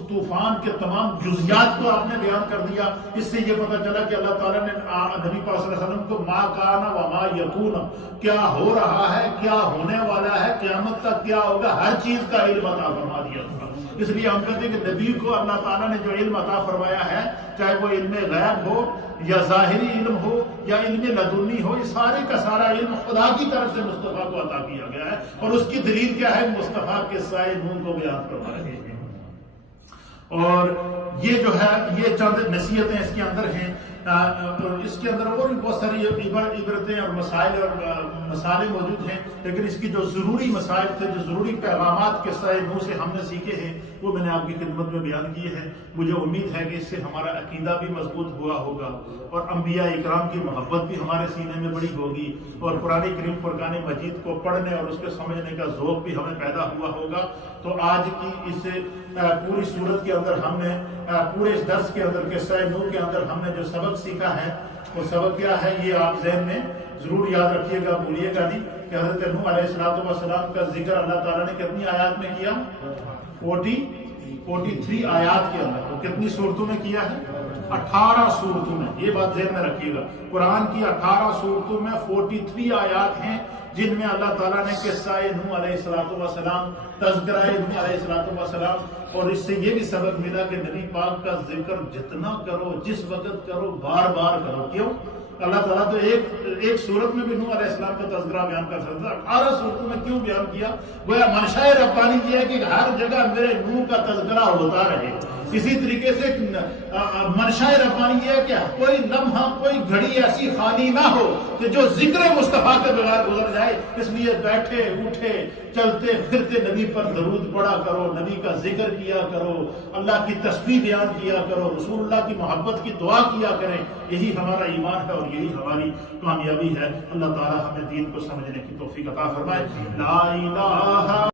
طوفان کے تمام جزیات کو آپ نے بیان کر دیا. اس سے یہ پتہ چلا کہ اللہ تعالیٰ نے نبی پاک صلی اللہ علیہ وسلم کو ما کان و ما یکون, کیا ہو رہا ہے, کیا ہونے والا ہے, قیامت تک کیا ہوگا, ہر چیز کا علم عطا فرما دیا تھا. اس لیے ہم کہتے ہیں کہ نبی کو اللہ تعالیٰ نے جو علم عطا فرمایا ہے, چاہے وہ علم غیب ہو یا ظاہری علم ہو یا علم لدنی ہو, یہ سارے کا سارا علم خدا کی طرف سے مصطفیٰ کو عطا کیا گیا ہے. اور اس کی دلیل کیا ہے؟ مصطفیٰ کے سائے نون کو بیان فرما رہے ہیں. اور یہ جو ہے یہ چند نصیحتیں اس کے اندر ہیں. اس کے اندر اور بھی بہت ساری عبرتیں اور مسائل موجود ہیں, لیکن اس کی جو ضروری مسائل تھے, جو ضروری پیغامات قصہ نوح سے ہم نے سیکھے ہیں, وہ میں نے آپ کی خدمت میں بیان کیے ہیں. مجھے امید ہے کہ اس سے ہمارا عقیدہ بھی مضبوط ہوا ہوگا, اور انبیاء اکرام کی محبت بھی ہمارے سینے میں بڑی ہوگی, اور قرآن کریم فرقان مجید کو پڑھنے اور اس کو سمجھنے کا ذوق بھی ہمیں پیدا ہوا ہوگا. تو آج کی اس پوری صورت کے اندر ہم نے پورے اس درس کے اندر قصہ نوح کے اندر ہم نے جو سبق سیکھا ہے, وہ سبق کیا ہے, یہ آپ ذہن میں ضرور یاد رکھیے گا, بھولیے گا نہیں کہ حضرت نوح علیہ السلام کا ذکر اللہ تعالیٰ نے کتنی آیات میں کیا؟ 43 آیات کے اندر. اور کتنی صورتوں میں کیا ہے؟ 18 صورتوں میں. یہ بات ذہن میں رکھیے گا, قرآن کی 18 صورتوں میں 43 آیات ہیں جن میں اللہ تعالیٰ نے قصہ نوح علیہ السلام, تذکرہ نوح علیہ السلام, اور اس سے یہ بھی سبق ملا کہ نبی پاک کا ذکر جتنا کرو, جس وقت کرو, بار بار کرو. کیوں؟ اللہ تعالیٰ تو ایک صورت میں بھی نوح علیہ السلام کا تذکرہ بیان کر سکتا ہے, 18 صورتوں میں کیوں بیان کیا؟ گویا منشاء ربانی یہ ہے کہ ہر جگہ میرے نوح کا تذکرہ ہوتا رہے. اسی طریقے سے منشاء ربانی یہ ہے کہ کوئی لمحہ, کوئی گھڑی ایسی خالی نہ ہو کہ جو ذکر مصطفیٰ کے بغیر گزر جائے. اس لیے بیٹھے اٹھے چلتے پھرتے نبی پر درود پڑھا کرو, نبی کا ذکر کیا کرو, اللہ کی تسبیح بیان کیا کرو, رسول اللہ کی محبت کی دعا کیا کریں. یہی ہمارا ایمان ہے اور یہی ہماری کامیابی ہے. اللہ تعالی ہمیں دین کو سمجھنے کی توفیق عطا فرمائے. لا الہ